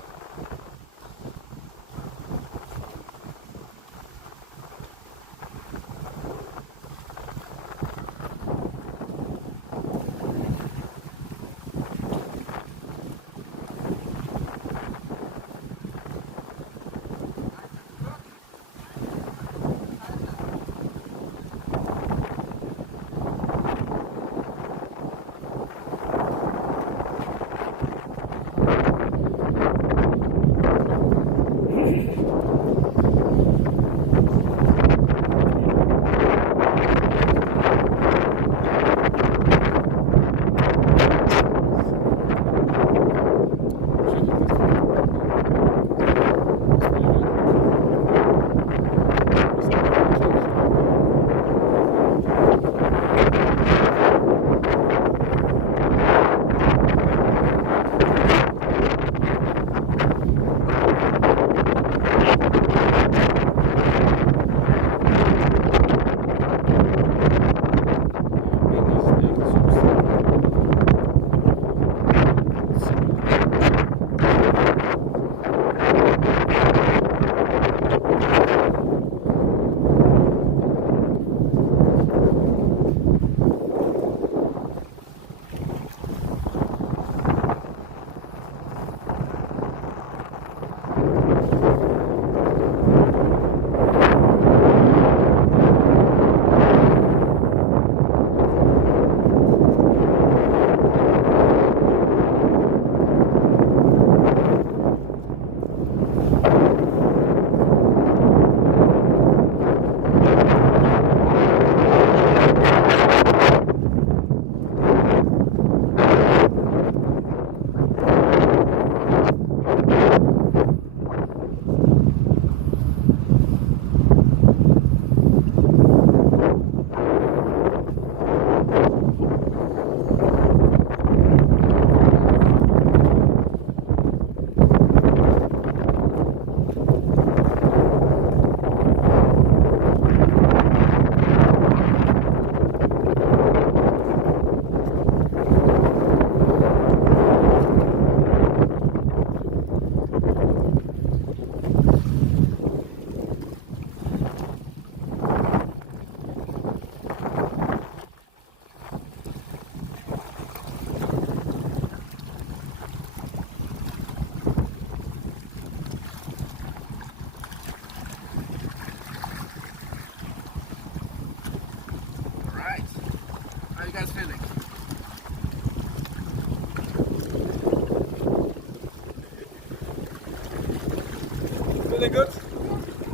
Feeling good?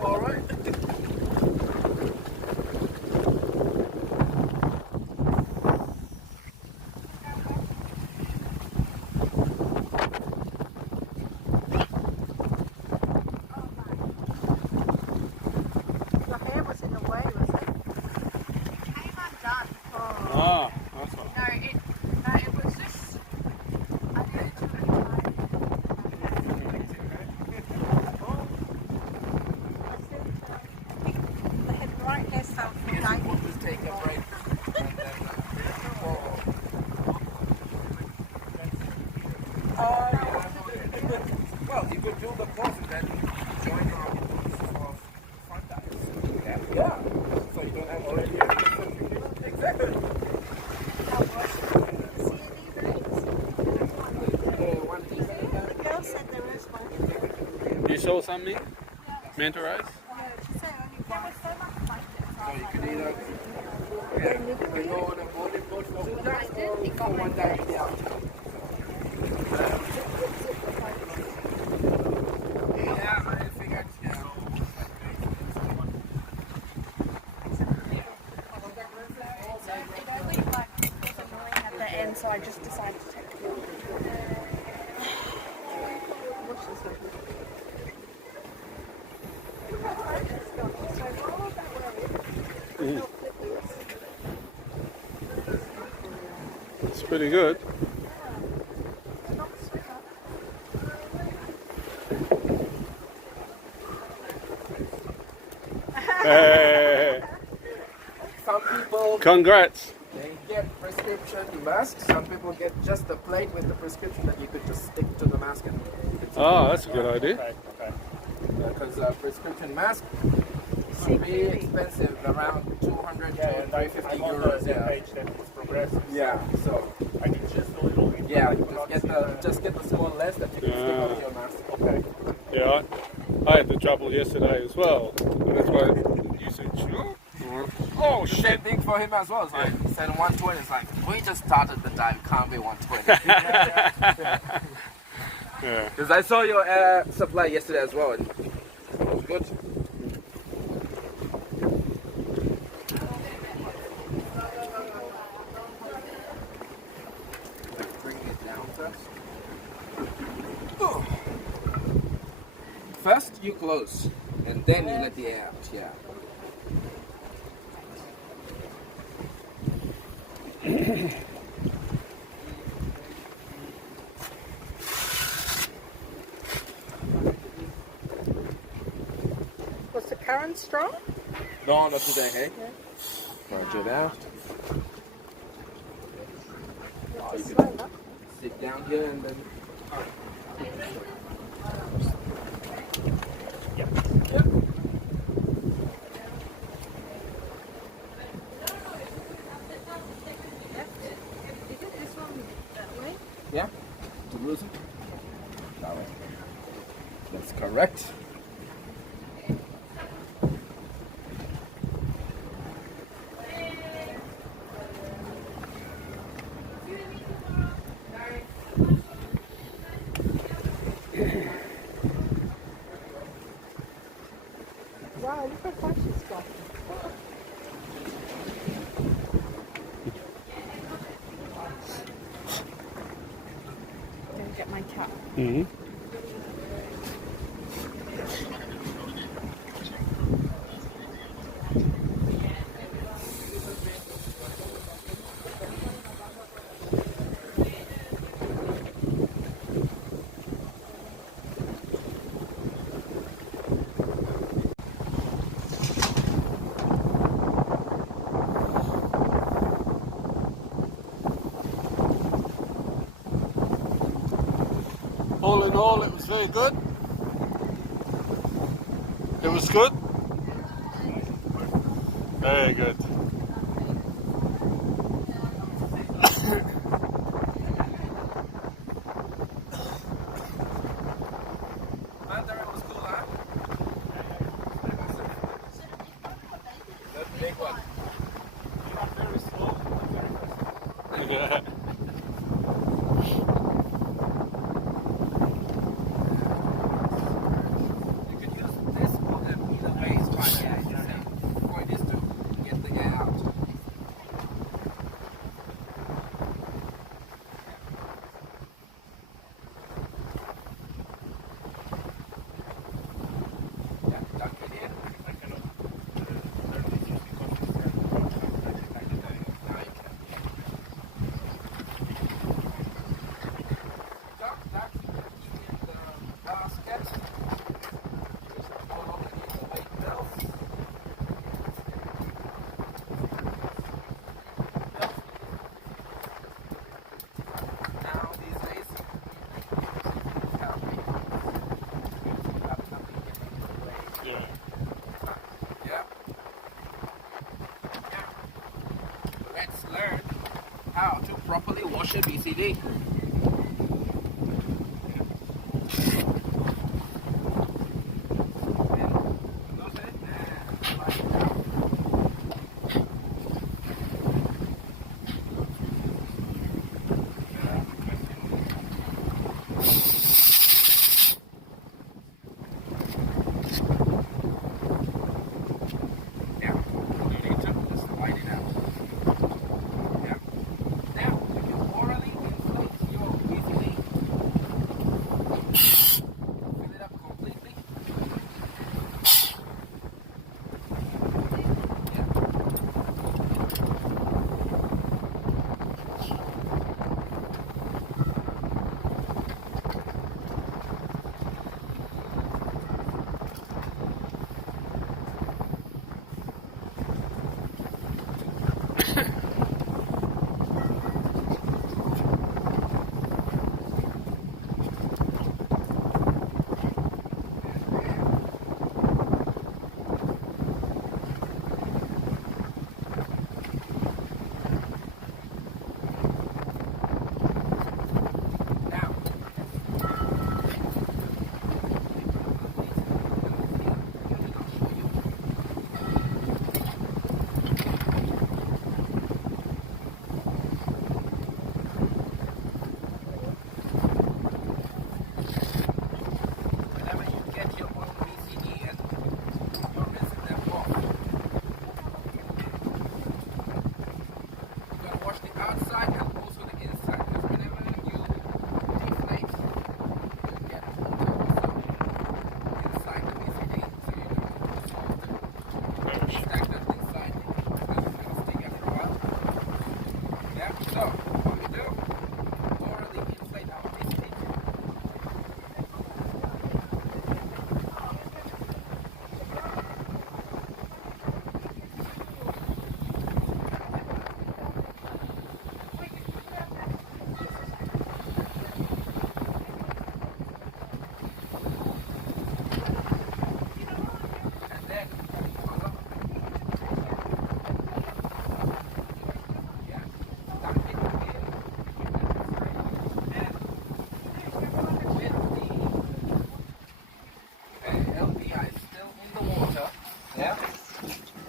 All right. Your hair was in the way, was it? Came undone. Oh. Ah, that's right. No, it was just. I needed to retire. then join our for front dives. Yeah. So you don't have already exactly. The girl said there was one. You saw something? Manta rays? Yeah, she said only one. So you can either go on a boarding boat for 2 dives or for 1 dive in the afternoon. Yeah, I figured, yeah. It only was annoying at the end, so I just decided to take it. It's pretty good. Hey, Some people congrats. they get prescription masks. Some people get just a plate with the prescription that you could just stick to the mask and Oh, that's a good idea. Okay. because a prescription mask should be expensive, around 200 to 350 I'm on euros. the Yeah. page that it's progressive. Yeah. So I can just a little bit. yeah, but I cannot see just get the small lens that you can stick Yeah. on your mask. Okay. Yeah, I had the trouble yesterday as well. And that's why you said, sure. Oh, shit. Same thing for him as well. It's like said 120. It's like we just started the dive, can't be 120. Yeah. Because I saw your air supply yesterday as well. And it was good. Bringing it down first. Oh. First you close, and then you let the air out. Yeah. Was the current strong? No, not today, hey? Roger that. Oh, you can sit down here and then. Yep. Is it this one that way? Yeah? To lose it? That way. That's correct. Wow, look how far she's got. I'm gonna get my cap. Mm-hmm. All in all, it was very good. It was good. Very good. Mandarin was cool, huh? That big one. Yeah. You could use this or either way is fine. Yeah, it's the same. The point is to get the air out. Yeah, duck it in. I cannot. Now you can. washer, BCD.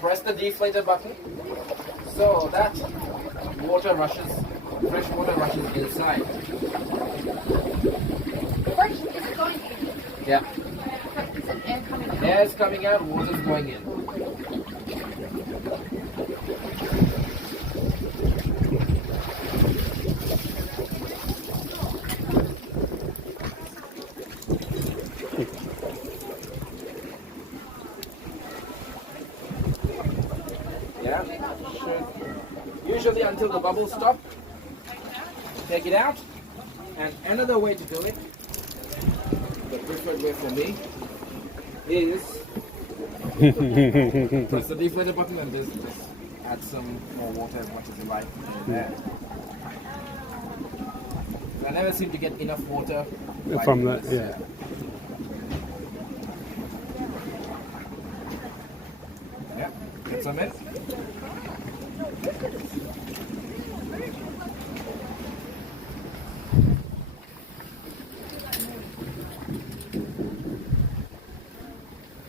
Press the deflator button so that water rushes, fresh water rushes inside. Fresh, is it going in? Yeah, Is it air coming out? air is coming out, water is going in. Yeah, usually until the bubbles stop, take it out. And another way to do it, the preferred way for me, is press the deflator button and just add some more water as much as you like in there. I never seem to get enough water From like that, this. yeah. Yeah, get some in.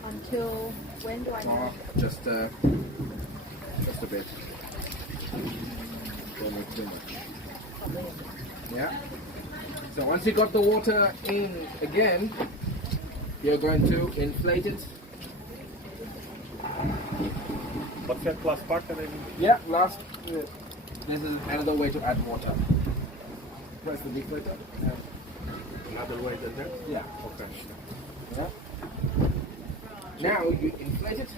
Until when do I know? Just a bit. Don't make too much. Yeah. So once you got the water in again, you're going to inflate it. What's that last part that I mean? Yeah. Last. This is another way to add water. Press the deflator. Another way than that? Yeah. Okay. Yeah. Now you inflate it.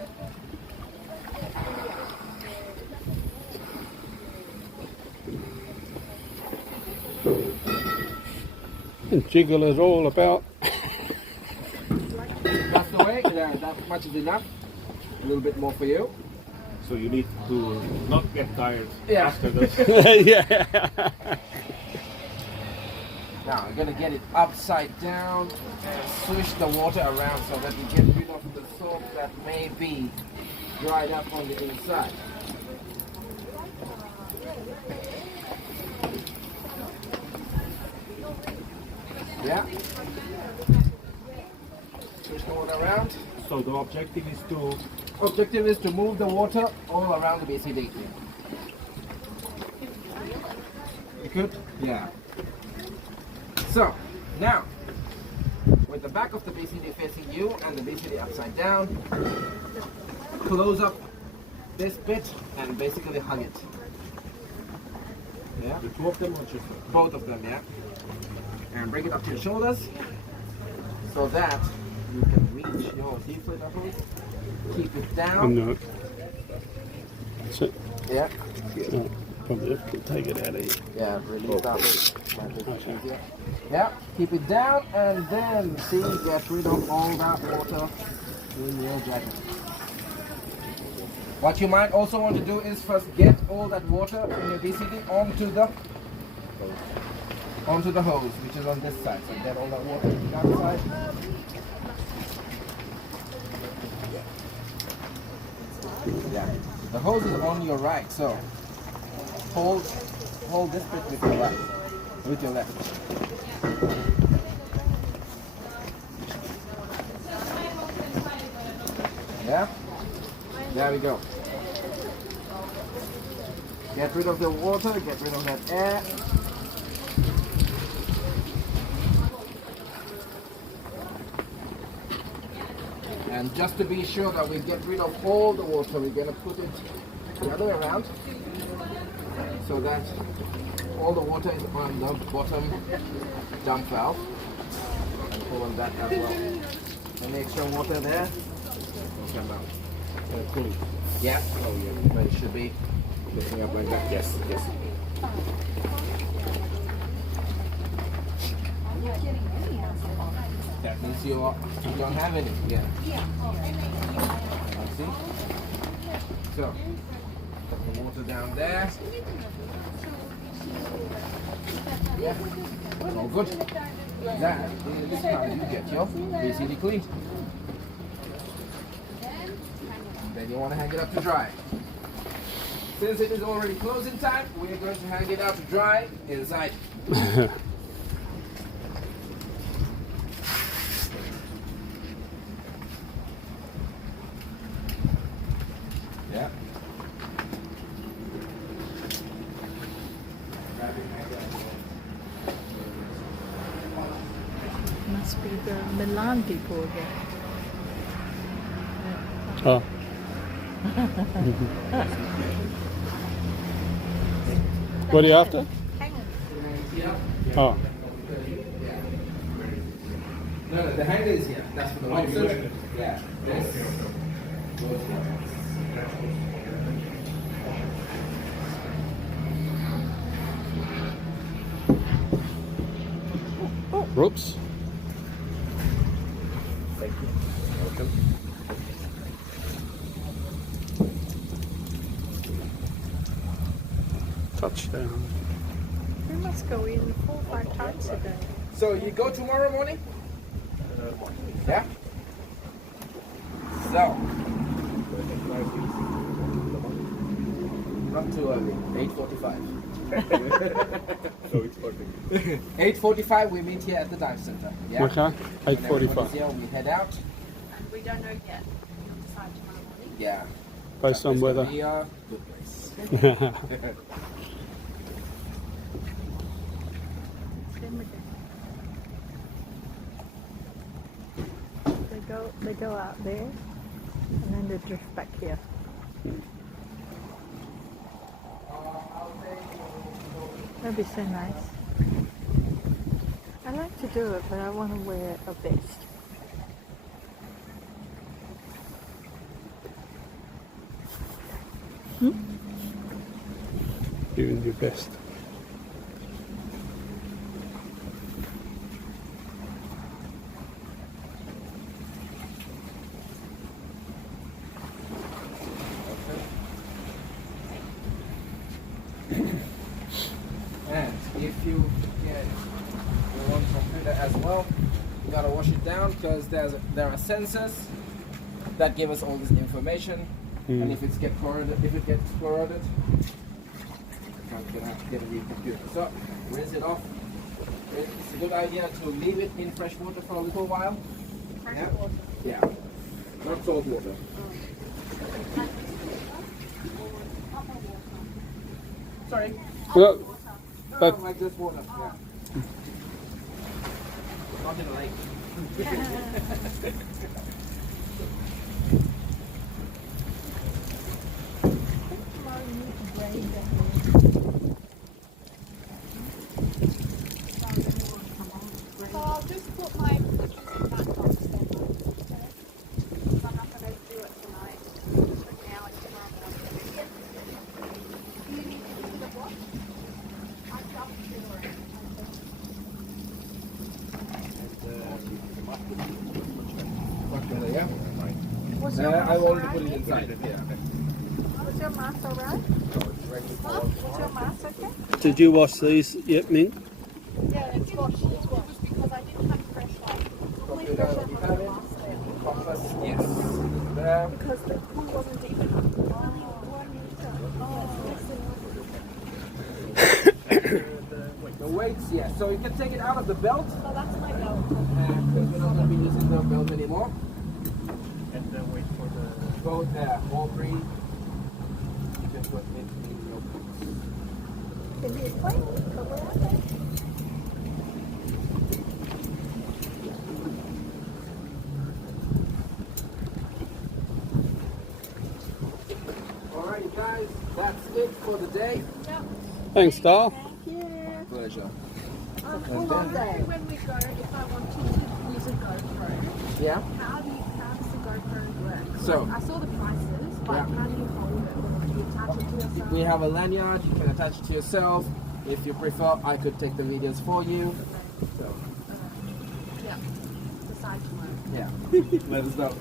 And jiggle is all about. That's the way. Yeah, that much is enough. A little bit more for you. So you need to not get tired Yeah. after this. Yeah. Now we're gonna get it upside down and swish the water around so that we get rid of the salt that may be dried up on the inside. Yeah. Push the water around. So the objective is to Objective is to move the water all around the BCD. You good? Yeah. So, now, with the back of the BCD facing you and the BCD upside down, close up this bit and basically hug it. Yeah? the two of them or just one? Both of them, yeah? And bring it up to your shoulders so that you can reach your deflator hose. Keep it down. No. So, Yeah. no, probably have to take it out of here. Yeah, release that one. Yeah, keep it down and then see, get rid of all that water in your jacket. What you might also want to do is first get all that water in your BCD onto the hose, which is on this side. So get all that water on that side. Yeah, the hose is on your right, so hold this bit with your right, with your left. Yeah, there we go. Get rid of the water, get rid of that air. And just to be sure that we get rid of all the water, we're going to put it the other way around so that all the water is on the bottom dump valve. And pull on that as well. Any extra water there? Will come out. Cool. Yeah. Oh yeah. But it should be lifting up like that. Yes. Yes. That means you don't have any. Yeah. See? So, put the water down there. Yeah. All good. That is how you get your BCD cleaned. Then you want to hang it up to dry. Since it is already closing time, we're going to hang it out to dry inside. Yeah. Must be the Milan people again. Oh. What are you after? Oh. No, the hanger is here. That's for the lobsters. Yeah. This. Whoops. Thank you. Welcome. Touchdown. We must go in 4 or 5 times a day. So you go tomorrow morning? Yeah? So. Not too early. 8:45. So it's perfect. 8:45 we meet here at the dive center. Yeah? Okay. When everybody's 8:45. here, we head out. And we don't know yet. We'll decide tomorrow morning. Yeah. Based on It's weather. gonna be a good place. Same again. They go out there and then they drift back here. That'd be so nice. I like to do it, but I want to wear a vest. Doing your best. And if you get your own computer as well, you gotta wash it down because there are sensors that give us all this information. And if it gets corroded, you're gonna have to get a new computer. So rinse it off it's a good idea to leave it in fresh water for a little while. Fresh Yeah. water. Yeah. Not salt water. Sorry. Well, but Like this water. Yeah. Not in a lake. So I'll just put my pictures in that box then. Okay? Because I'm not going to do it tonight. Just for now and tomorrow morning. Do you need to do the what? I just do it. Yeah. Was your I mask will alright? put it inside. Yeah. Was your mask alright? Was your mask okay? did you wash these yet, Ming? Yeah, it's washed. It's washed because I didn't have fresh one. Only fresh one was the last day. Compass, yes. There. Because the pool wasn't deep enough. The weights, yeah. So you can take it out of the belt. So that's my belt. Because we're not going to be using the belt anymore. And then wait for the. Both all three. You can put it in your boots. Can you explain? But where are they? Alright, guys, that's it for the day. Thanks, Dahl. Thank you. Pleasure. Full on day. When we go, if I want to use a GoPro, Yeah. how does the GoPro work? So- I saw the prices, but Yeah. how do you hold it? Do you attach it to yourself? We have a lanyard, you can attach it to yourself. If you prefer, I could take the videos for you. So, Yeah. Decide tomorrow. yeah. Let us know.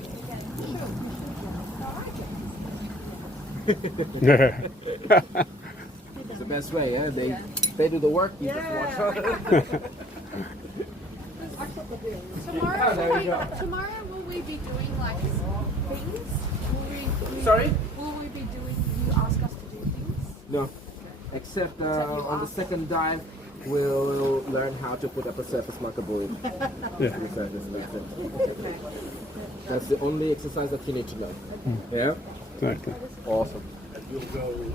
It's the best way, yeah? They do the work, you just watch. Tomorrow, there you go. tomorrow will we be doing like things? Sorry? Will we be doing? You ask us to do things? No. Except on the second dive, we'll learn how to put up a surface marker buoy. Yeah. To the surface, that's it. That's the only exercise that you need to know. Yeah? Exactly. Awesome. You'll go